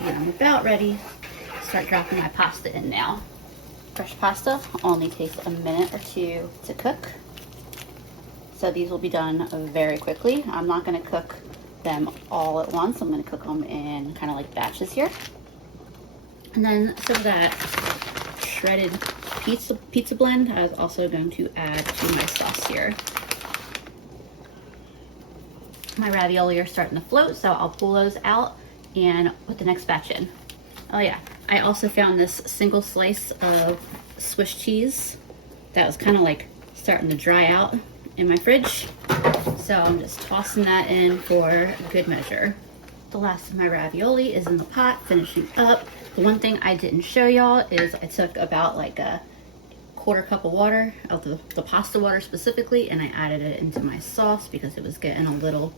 and I'm about ready to start dropping my pasta in now. Fresh pasta only takes a minute or 2 to cook, so these will be done very quickly. I'm not going to cook them all at once. I'm going to cook them in kind of like batches here. And then some of that shredded pizza blend I was also going to add to my sauce here. My ravioli are starting to float, so I'll pull those out and put the next batch in. Oh yeah, I also found this single slice of Swiss cheese that was kind of like starting to dry out in my fridge. So I'm just tossing that in for good measure. The last of my ravioli is in the pot, finishing up. The one thing I didn't show y'all is I took about like a 1/4 cup of water, of the pasta water specifically, and I added it into my sauce because it was getting a little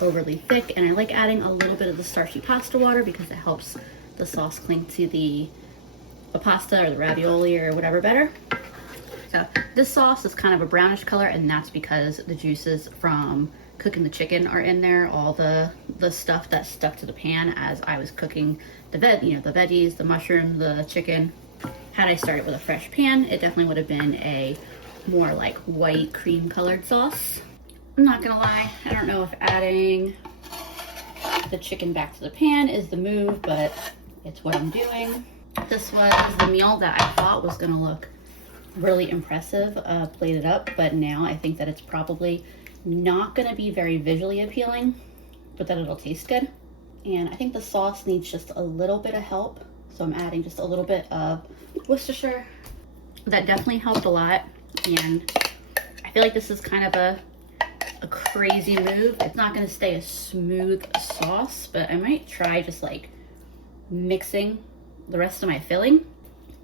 overly thick. And I like adding a little bit of the starchy pasta water because it helps the sauce cling to the pasta or the ravioli or whatever better. So this sauce is kind of a brownish color, and that's because the juices from cooking the chicken are in there. All the stuff that stuck to the pan as I was cooking the veggies, the mushrooms, the chicken. Had I started with a fresh pan, it definitely would have been a more like white cream colored sauce. I'm not gonna lie, I don't know if adding the chicken back to the pan is the move, but it's what I'm doing. This was the meal that I thought was gonna look really impressive plated up, but now I think that it's probably not going to be very visually appealing, but that it'll taste good. And I think the sauce needs just a little bit of help, so I'm adding just a little bit of Worcestershire. That definitely helped a lot, and I feel like this is kind of a crazy move. It's not going to stay a smooth sauce, but I might try just like mixing the rest of my filling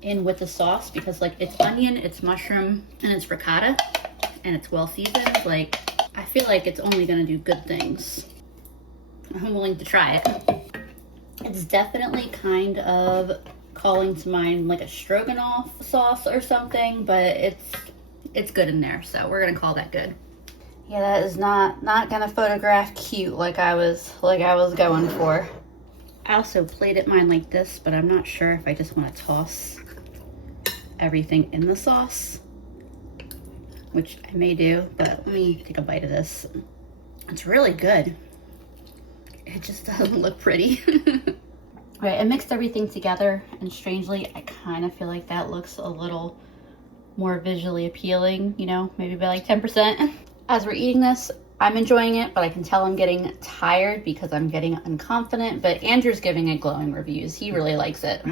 in with the sauce, because like it's onion, it's mushroom, and it's ricotta, and it's well seasoned. Like, I feel like it's only gonna do good things. I'm willing to try it. It's definitely kind of calling to mind like a stroganoff sauce or something, but it's good in there, so we're gonna call that good. Yeah, that is not gonna photograph cute like I was going for. I also plated mine like this, but I'm not sure if I just want to toss everything in the sauce, which I may do, but let me take a bite of this. It's really good. It just doesn't look pretty. All right, I mixed everything together, and strangely, I kind of feel like that looks a little more visually appealing, you know, maybe by like 10%. As we're eating this, I'm enjoying it, but I can tell I'm getting tired because I'm getting unconfident, but Andrew's giving it glowing reviews. He really likes it.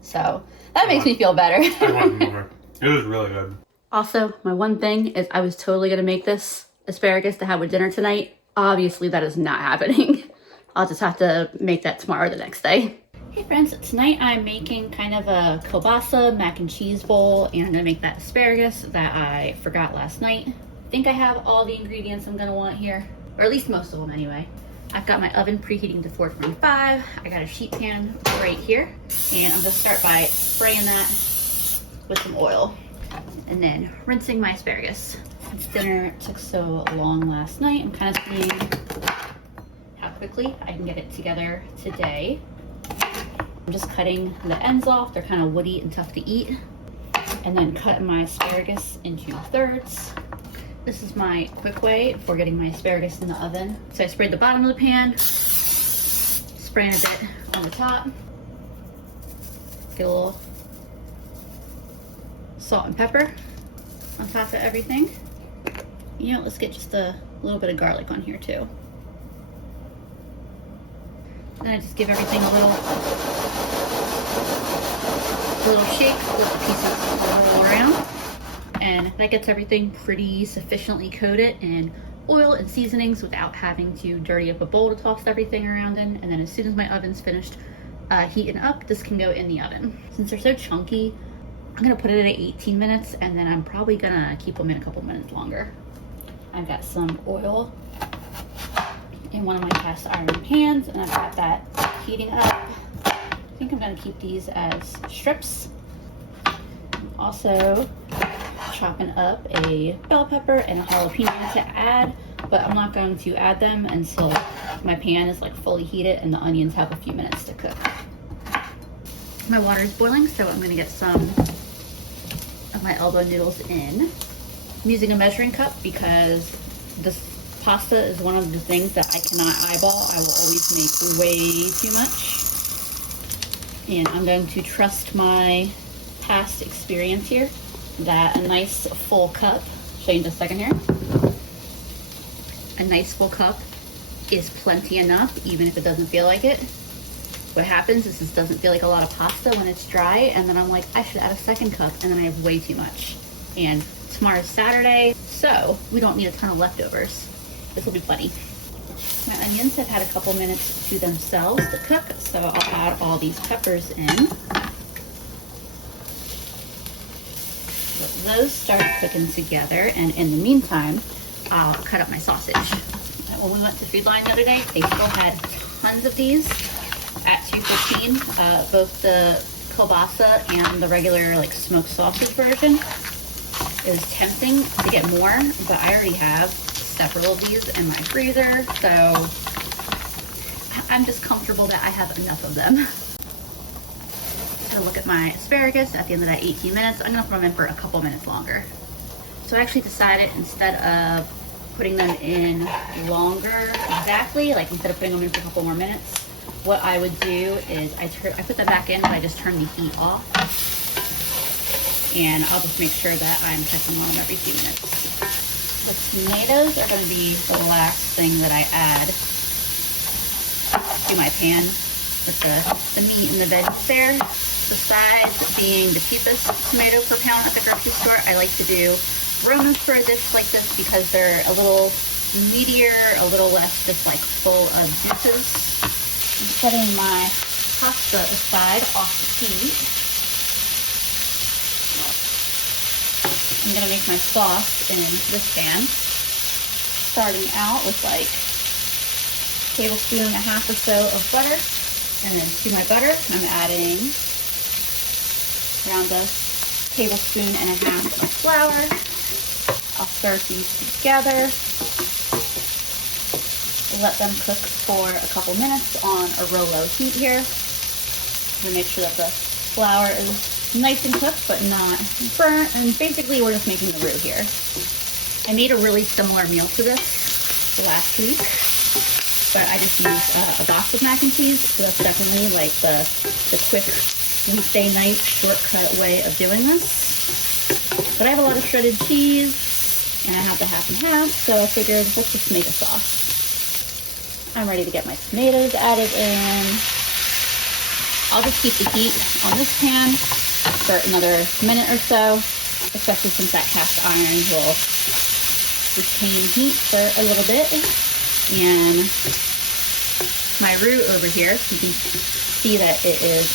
So that makes me feel better. I want more. It was really good. Also, my one thing is I was totally gonna make this asparagus to have with dinner tonight. Obviously, that is not happening. I'll just have to make that tomorrow or the next day. Hey friends, tonight I'm making kind of a kielbasa mac and cheese bowl, and I'm gonna make that asparagus that I forgot last night. I think I have all the ingredients I'm gonna want here, or at least most of them anyway. I've got my oven preheating to 425. I got a sheet pan right here, and I'm gonna start by spraying that with some oil and then rinsing my asparagus. Since dinner took so long last night, I'm kind of seeing how quickly I can get it together today. I'm just cutting the ends off. They're kind of woody and tough to eat. And then cutting my asparagus into thirds. This is my quick way for getting my asparagus in the oven. So I sprayed the bottom of the pan, spraying a bit on the top. Get a little salt and pepper on top of everything. You know, let's get just a little bit of garlic on here too. Then I just give everything a little shake, let the pieces roll around. And that gets everything pretty sufficiently coated in oil and seasonings without having to dirty up a bowl to toss everything around in. And then as soon as my oven's finished heating up, this can go in the oven. Since they're so chunky, I'm gonna put it at 18 minutes, and then I'm probably gonna keep them in a couple minutes longer. I've got some oil in one of my cast iron pans, and I've got that heating up. I think I'm gonna keep these as strips. I'm also chopping up a bell pepper and a jalapeno to add, but I'm not going to add them until my pan is like fully heated and the onions have a few minutes to cook. My water is boiling, so I'm gonna get some of my elbow noodles in. I'm using a measuring cup because this pasta is one of the things that I cannot eyeball. I will always make way too much. And I'm going to trust my past experience here that a nice full cup, show you in just a second here. A nice full cup is plenty enough, even if it doesn't feel like it. What happens is this doesn't feel like a lot of pasta when it's dry, and then I'm like, I should add a second cup, and then I have way too much. And tomorrow's Saturday, so we don't need a ton of leftovers. This will be plenty. My onions have had a couple minutes to themselves to cook, so I'll add all these peppers in. Let those start cooking together, and in the meantime, I'll cut up my sausage. When we went to Food Line the other day, they still had tons of these at $2.15, both the kielbasa and the regular like smoked sausage version. It was tempting to get more, but I already have several of these in my freezer, so I'm just comfortable that I have enough of them. So look at my asparagus at the end of that 18 minutes. I'm gonna put them in for a couple minutes longer. So I actually decided, instead of putting them in longer exactly, like instead of putting them in for a couple more minutes, what I would do is I put them back in, but I just turn the heat off. And I'll just make sure that I'm checking on them every few minutes. The tomatoes are going to be the last thing that I add to my pan with the meat and the veggies there. The size being the cheapest tomato per pound at the grocery store. I like to do Romas for a dish like this because they're a little meatier, a little less just like full of juices. I'm putting my pasta aside off the heat. I'm gonna make my sauce in this pan. Starting out with like a tablespoon and a half or so of butter. And then to my butter, I'm adding around a tablespoon and a half of flour. I'll stir these together. Let them cook for a couple minutes on a real low heat here. To make sure that the flour is nice and cooked but not burnt. And basically we're just making the roux here. I made a really similar meal to this last week, but I just used a box of mac and cheese. So that's definitely like the quick weekday night shortcut way of doing this. But I have a lot of shredded cheese and I have the half and half, so I figured let's just make a sauce. I'm ready to get my tomatoes added in. I'll just keep the heat on this pan for another minute or so, especially since that cast iron will retain heat for a little bit. And my roux over here, you can see that it is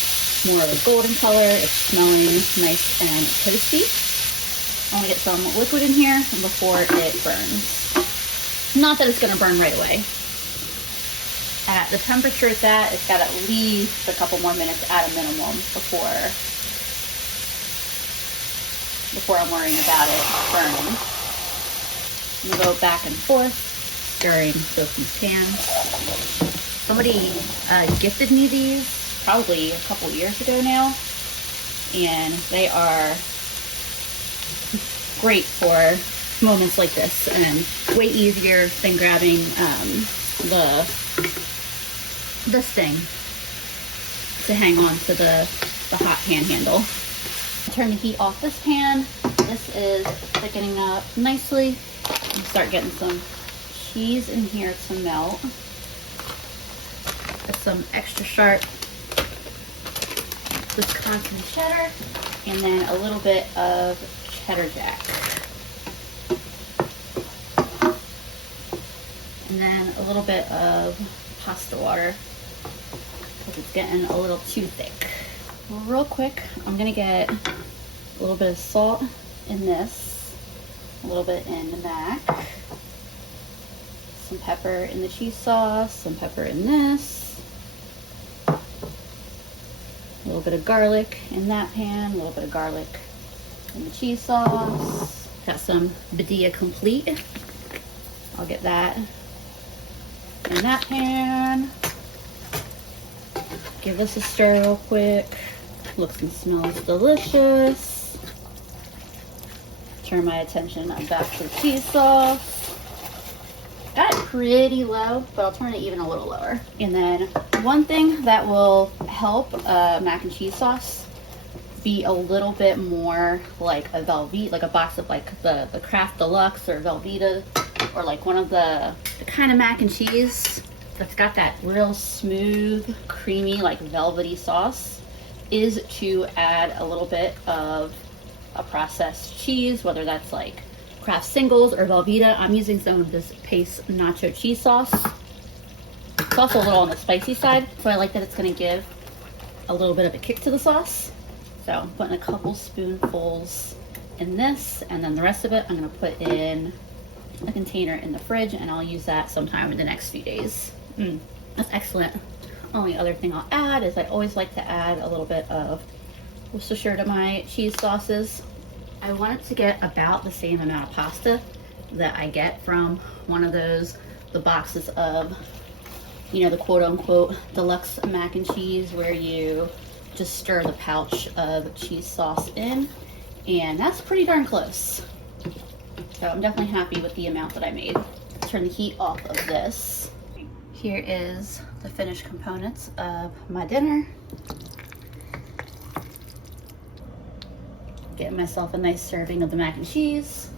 more of a golden color. It's smelling nice and toasty. I want to get some liquid in here before it burns. Not that it's going to burn right away. At the temperature it's at, it's got at least a couple more minutes at a minimum before I'm worrying about it burning. I'm going to go back and forth, stirring both these pans. Somebody gifted me these probably a couple years ago now, and they are great for moments like this and way easier than grabbing this thing to hang on to the hot pan handle. Turn the heat off this pan. This is thickening up nicely. Start getting some cheese in here to melt. With some extra sharp Wisconsin cheddar, and then a little bit of cheddar jack. And then a little bit of pasta water, because it's getting a little too thick. Well, real quick, I'm gonna get a little bit of salt in this, a little bit in the mac, some pepper in the cheese sauce, some pepper in this, a little bit of garlic in that pan, a little bit of garlic in the cheese sauce. Got some Badia Complete. I'll get that in that pan. Give this a stir real quick. Looks and smells delicious. Turn my attention back to the cheese sauce. Got it pretty low, but I'll turn it even a little lower. And then one thing that will help mac and cheese sauce be a little bit more like a Velveeta, like a box of like the Kraft Deluxe or Velveeta, or like one of the kind of mac and cheese that's got that real smooth, creamy, like velvety sauce, is to add a little bit of a processed cheese, whether that's like Kraft Singles or Velveeta. I'm using some of this Pace nacho cheese sauce. It's also a little on the spicy side, so I like that it's gonna give a little bit of a kick to the sauce. So I'm putting a couple spoonfuls in this, and then the rest of it I'm gonna put in a container in the fridge, and I'll use that sometime in the next few days. That's excellent. Only other thing I'll add is I always like to add a little bit of Worcestershire to my cheese sauces. I want it to get about the same amount of pasta that I get from one of the boxes of, you know, the quote unquote deluxe mac and cheese, where you just stir the pouch of cheese sauce in, and that's pretty darn close. So I'm definitely happy with the amount that I made. Turn the heat off of this. Here is the finished components of my dinner. Getting myself a nice serving of the mac and cheese.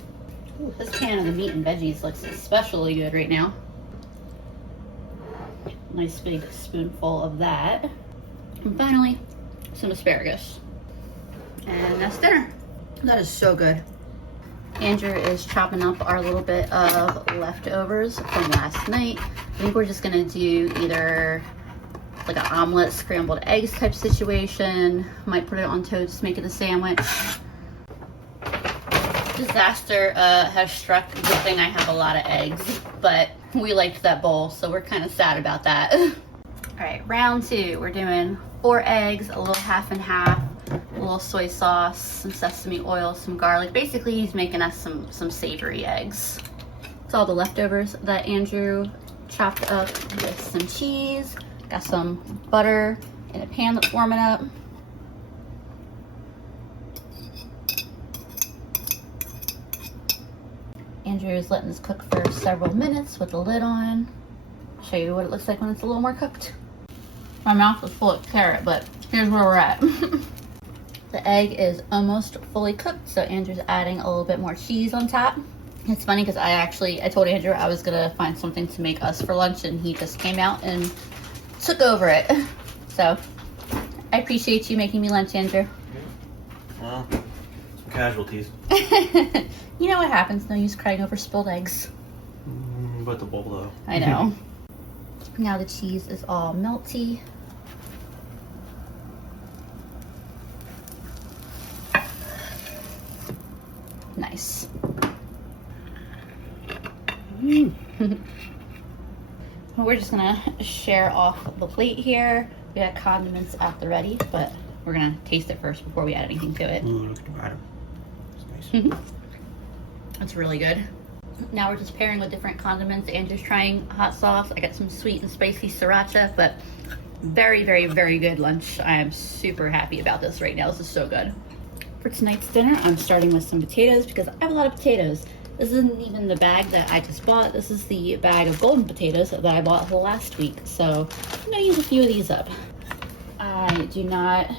Ooh, this can of the meat and veggies looks especially good right now. Nice big spoonful of that. And finally, some asparagus. And that's dinner. That is so good. Andrew is chopping up our little bit of leftovers from last night. I think we're just gonna do either like an omelet, scrambled eggs type situation. Might put it on toast, make it a sandwich. Disaster has struck. Good thing I have a lot of eggs, but we liked that bowl, so we're kind of sad about that. All right, round 2. We're doing 4 eggs, a little half and half, a little soy sauce, some sesame oil, some garlic. Basically, he's making us some savory eggs. It's all the leftovers that Andrew chopped up with some cheese. Got some butter in a pan that's warming up. Andrew's letting this cook for several minutes with the lid on. I'll show you what it looks like when it's a little more cooked. My mouth is full of carrot, but here's where we're at. The egg is almost fully cooked, so Andrew's adding a little bit more cheese on top. It's funny because I told Andrew I was gonna find something to make us for lunch, and he just came out and took over it. So I appreciate you making me lunch, Andrew. Well, some casualties. You know what happens, no use crying over spilled eggs. But the bowl though. I know. Now the cheese is all melty. Nice. We're just gonna share off the plate here. We got condiments at the ready, but we're gonna taste it first before we add anything to it. It's nice. That's really good. Now we're just pairing with different condiments. Andrew's trying hot sauce. I got some sweet and spicy sriracha, but very, very, very good lunch. I am super happy about this right now. This is so good. For tonight's dinner, I'm starting with some potatoes because I have a lot of potatoes. This isn't even the bag that I just bought. This is the bag of golden potatoes that I bought last week. So I'm gonna use a few of these up. I do not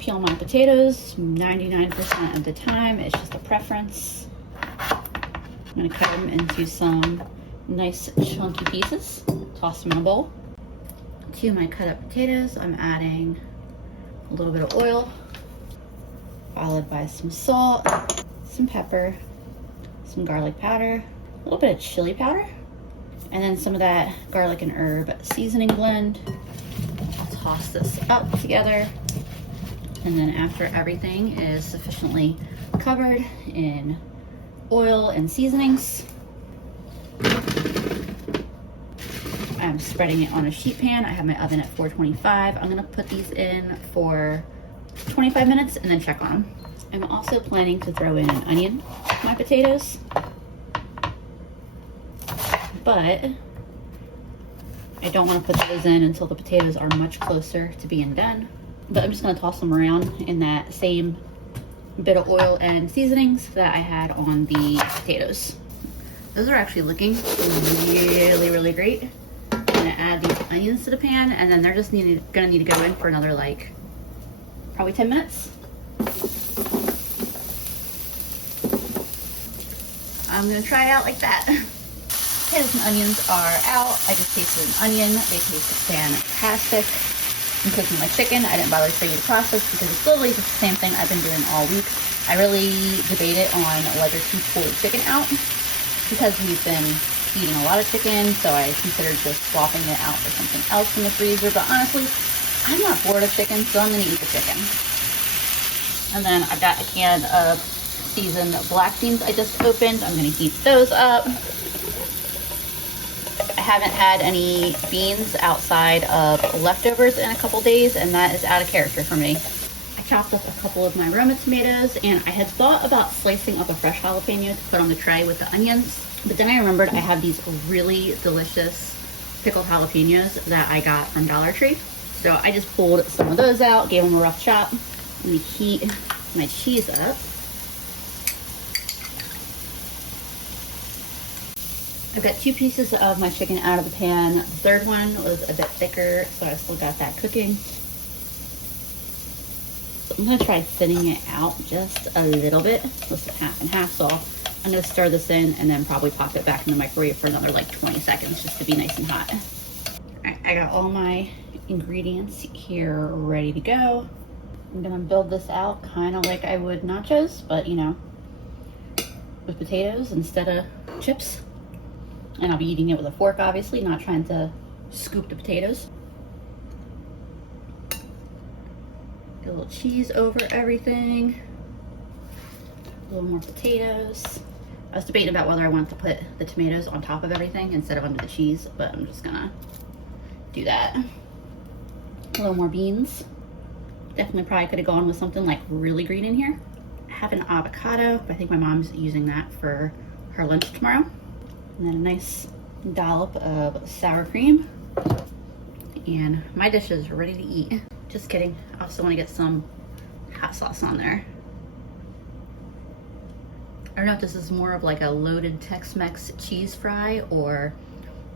peel my potatoes 99% of the time. It's just a preference. I'm gonna cut them into some nice chunky pieces. Toss them in a bowl. To my cut up potatoes, I'm adding a little bit of oil, followed by some salt, some pepper, some garlic powder, a little bit of chili powder, and then some of that garlic and herb seasoning blend. I'll toss this up together. And then after everything is sufficiently covered in oil and seasonings, I'm spreading it on a sheet pan. I have my oven at 425. I'm gonna put these in for 25 minutes and then check on them. I'm also planning to throw in an onion to my potatoes, but I don't want to put those in until the potatoes are much closer to being done. But I'm just gonna toss them around in that same bit of oil and seasonings that I had on the potatoes. Those are actually looking really, really great. I'm gonna add these onions to the pan, and then they're just gonna need to go in for another probably 10 minutes. I'm gonna try it out like that. Potatoes and onions are out. I just tasted an onion. They taste fantastic. I'm cooking my chicken. I didn't bother to show you the process because it's literally just the same thing I've been doing all week. I really debated on whether to pull the chicken out because we've been eating a lot of chicken, so I considered just swapping it out for something else in the freezer. But honestly, I'm not bored of chicken, so I'm gonna eat the chicken. And then I got a can of seasoned black beans I just opened. I'm gonna heat those up. I haven't had any beans outside of leftovers in a couple days, and that is out of character for me. I chopped up a couple of my Aroma tomatoes, and I had thought about slicing up a fresh jalapeno to put on the tray with the onions, but then I remembered I have these really delicious pickled jalapenos that I got from Dollar Tree. So I just pulled some of those out, gave them a rough chop. Let me heat my cheese up. I've got 2 pieces of my chicken out of the pan. The third one was a bit thicker, so I still got that cooking. So I'm gonna try thinning it out just a little bit. Listen, half and half, so I'm gonna stir this in and then probably pop it back in the microwave for another 20 seconds just to be nice and hot. All right, I got all my ingredients here ready to go. I'm gonna build this out kind of like I would nachos, but with potatoes instead of chips. And I'll be eating it with a fork, obviously, not trying to scoop the potatoes. Get a little cheese over everything. A little more potatoes. I was debating about whether I wanted to put the tomatoes on top of everything instead of under the cheese, but I'm just gonna do that. A little more beans. Definitely probably could have gone with something like really green in here. I have an avocado, but I think my mom's using that for her lunch tomorrow. And then a nice dollop of sour cream. And my dish is ready to eat. Just kidding. I also want to get some hot sauce on there. I don't know if this is more of like a loaded Tex-Mex cheese fry or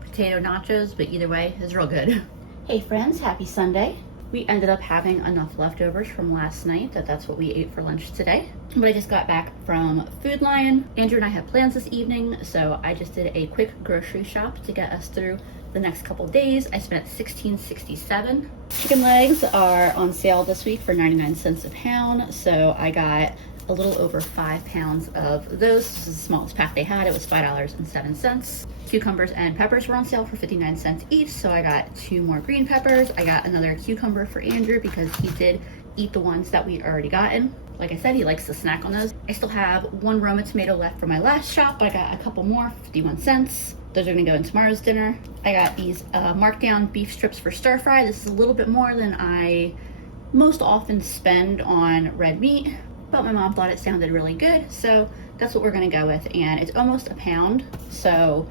potato nachos, but either way, it's real good. Hey friends, happy Sunday. We ended up having enough leftovers from last night that's what we ate for lunch today. But I just got back from Food Lion. Andrew and I had plans this evening, so I just did a quick grocery shop to get us through the next couple days. I spent $16.67. Chicken legs are on sale this week for 99 cents a pound, so I got a little over 5 pounds of those. This is the smallest pack they had. It was $5.07. Cucumbers and peppers were on sale for 59 cents each, so I got 2 more green peppers. I got another cucumber for Andrew because he did eat the ones that we'd already gotten. Like I said, he likes to snack on those. I still have 1 Roma tomato left from my last shop, but I got a couple more, 51 cents. Those are gonna go in tomorrow's dinner. I got these marked down beef strips for stir fry. This is a little bit more than I most often spend on red meat, but my mom thought it sounded really good, so that's what we're gonna go with. And it's almost a pound, so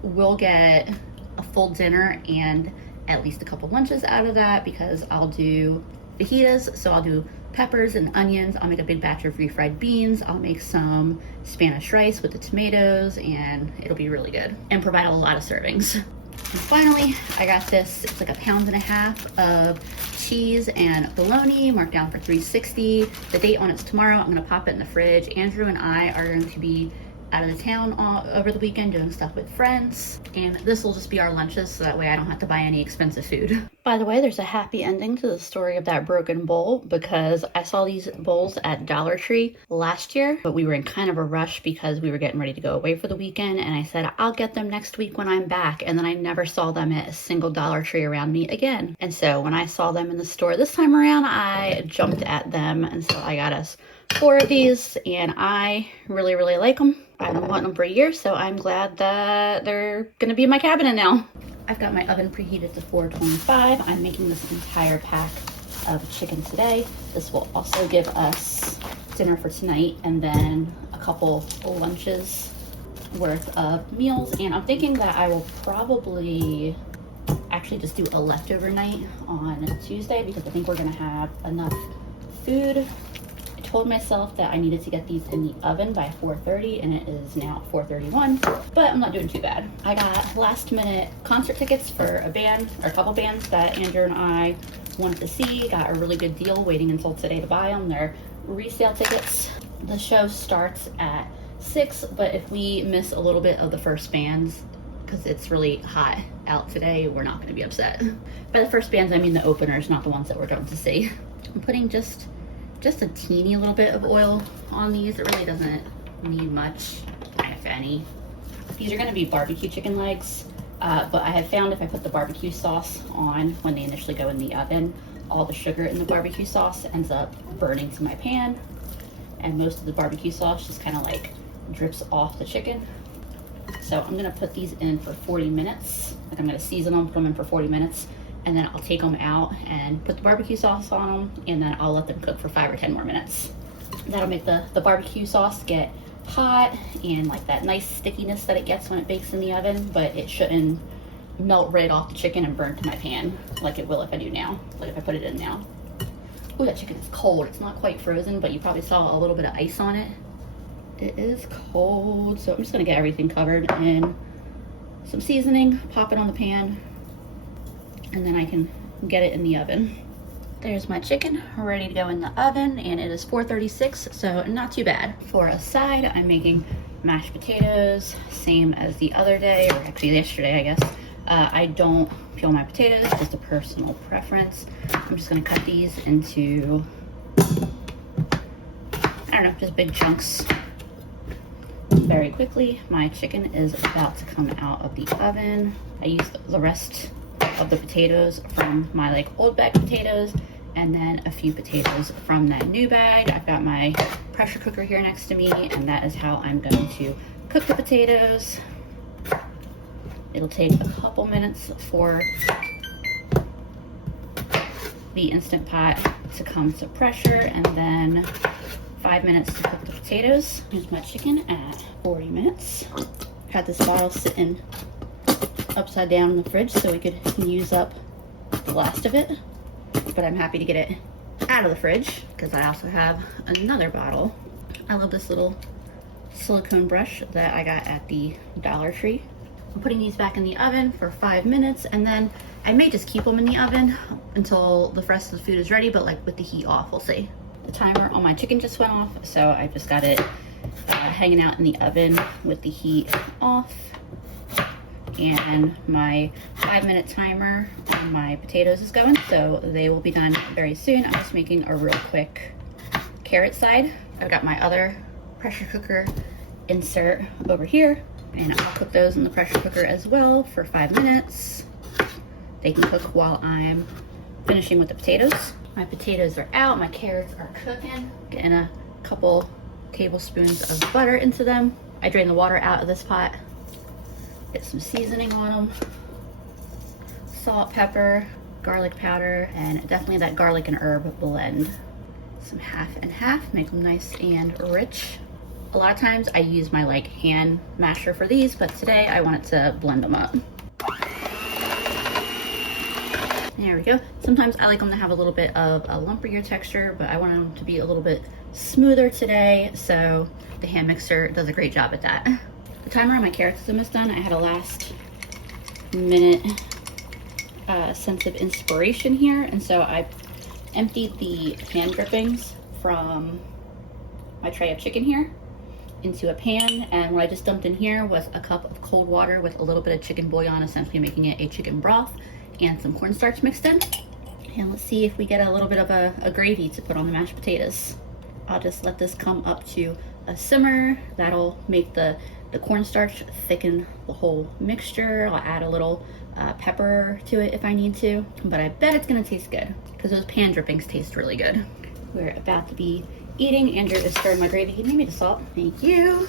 we'll get a full dinner and at least a couple lunches out of that because I'll do fajitas, so I'll do peppers and onions. I'll make a big batch of refried beans. I'll make some Spanish rice with the tomatoes, and it'll be really good and provide a lot of servings. And finally, I got this. It's like 1.5 pounds of cheese and bologna marked down for $3.60. The date on it's tomorrow. I'm gonna pop it in the fridge. Andrew and I are going to be out of the town over the weekend doing stuff with friends, and this will just be our lunches, so that way I don't have to buy any expensive food. By the way, there's a happy ending to the story of that broken bowl, because I saw these bowls at Dollar Tree last year, but we were in kind of a rush because we were getting ready to go away for the weekend, and I said I'll get them next week when I'm back, and then I never saw them at a single Dollar Tree around me again. And so when I saw them in the store this time around, I jumped at them, and so I got us 4 of these, and I really like them. I've been wanting them for a year, so I'm glad that they're gonna be in my cabinet now. I've got my oven preheated to 425. I'm making this entire pack of chicken today. This will also give us dinner for tonight and then a couple lunches worth of meals. And I'm thinking that I will probably actually just do a leftover night on Tuesday because I think we're gonna have enough food. I told myself that I needed to get these in the oven by 4:30 and it is now 4:31, but I'm not doing too bad. I got last minute concert tickets for a band or a couple bands that Andrew and I wanted to see. Got a really good deal waiting until today to buy them. They're resale tickets. The show starts at 6, but if we miss a little bit of the first bands because it's really hot out today, we're not going to be upset. By the first bands I mean the openers, not the ones that we're going to see. I'm putting just a teeny little bit of oil on these. It really doesn't need much, if any. These are going to be barbecue chicken legs, but I have found if I put the barbecue sauce on when they initially go in the oven, all the sugar in the barbecue sauce ends up burning to my pan, and most of the barbecue sauce just kind of like drips off the chicken. So I'm going to put these in for 40 minutes. Like I'm going to season them, put them in for 40 minutes, and then I'll take them out and put the barbecue sauce on them, and then I'll let them cook for 5 or 10 more minutes. That'll make the barbecue sauce get hot and like that nice stickiness that it gets when it bakes in the oven, but it shouldn't melt right off the chicken and burn to my pan like it will if I do now, like if I put it in now. Ooh, that chicken is cold. It's not quite frozen, but you probably saw a little bit of ice on it. It is cold, so I'm just gonna get everything covered in some seasoning, pop it on the pan, and then I can get it in the oven. There's my chicken ready to go in the oven, and it is 4:36, so not too bad. For a side, I'm making mashed potatoes, same as the other day, or actually yesterday, I guess. I don't peel my potatoes, just a personal preference. I'm just gonna cut these into, I don't know, just big chunks. Very quickly. My chicken is about to come out of the oven. I used the rest of the potatoes from my like old bag potatoes, and then a few potatoes from that new bag. I've got my pressure cooker here next to me, and that is how I'm going to cook the potatoes. It'll take a couple minutes for the Instant Pot to come to pressure, and then 5 minutes to cook the potatoes. Here's my chicken at 40 minutes. Had this bottle sitting upside down in the fridge so we could use up the last of it, but I'm happy to get it out of the fridge because I also have another bottle. I love this little silicone brush that I got at the Dollar Tree. I'm putting these back in the oven for 5 minutes, and then I may just keep them in the oven until the rest of the food is ready, but like with the heat off, we'll see. The timer on my chicken just went off, so I just got it hanging out in the oven with the heat off. And my 5-minute timer on my potatoes is going, so they will be done very soon. I'm just making a real quick carrot side. I've got my other pressure cooker insert over here, and I'll cook those in the pressure cooker as well for 5 minutes. They can cook while I'm finishing with the potatoes. My potatoes are out, my carrots are cooking. Getting a couple tablespoons of butter into them. I drain the water out of this pot. Get some seasoning on them. Salt, pepper, garlic powder, and definitely that garlic and herb blend. Some half and half, make them nice and rich. A lot of times I use my like hand masher for these, but today I wanted to blend them up. There we go. Sometimes I like them to have a little bit of a lumpier texture, but I want them to be a little bit smoother today, so the hand mixer does a great job at that. The timer on my carrots is almost done. I had a last minute sense of inspiration here, and so I emptied the pan drippings from my tray of chicken here into a pan, and what I just dumped in here was a cup of cold water with a little bit of chicken bouillon, essentially making it a chicken broth, and some cornstarch mixed in. And let's see if we get a little bit of a gravy to put on the mashed potatoes. I'll just let this come up to a simmer. That'll make the cornstarch thicken the whole mixture. I'll add a little pepper to it if I need to, but I bet it's gonna taste good because those pan drippings taste really good. We're about to be eating. Andrew is stirring my gravy. Can you give me the salt? Thank you.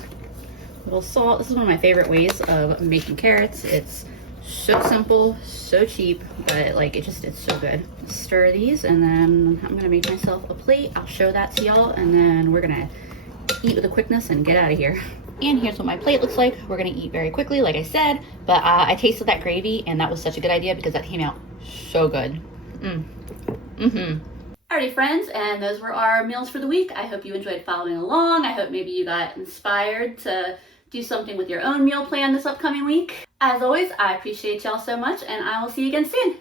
A little salt. This is one of my favorite ways of making carrots. It's so simple, so cheap, but like it's so good. Stir these, and then I'm gonna make myself a plate. I'll show that to y'all, and then we're gonna eat with a quickness and get out of here. And here's what my plate looks like. We're gonna eat very quickly, like I said, but I tasted that gravy, and that was such a good idea because that came out so good. Alrighty friends, and those were our meals for the week. I hope you enjoyed following along. I hope maybe you got inspired to do something with your own meal plan this upcoming week. As always, I appreciate y'all so much, and I will see you again soon.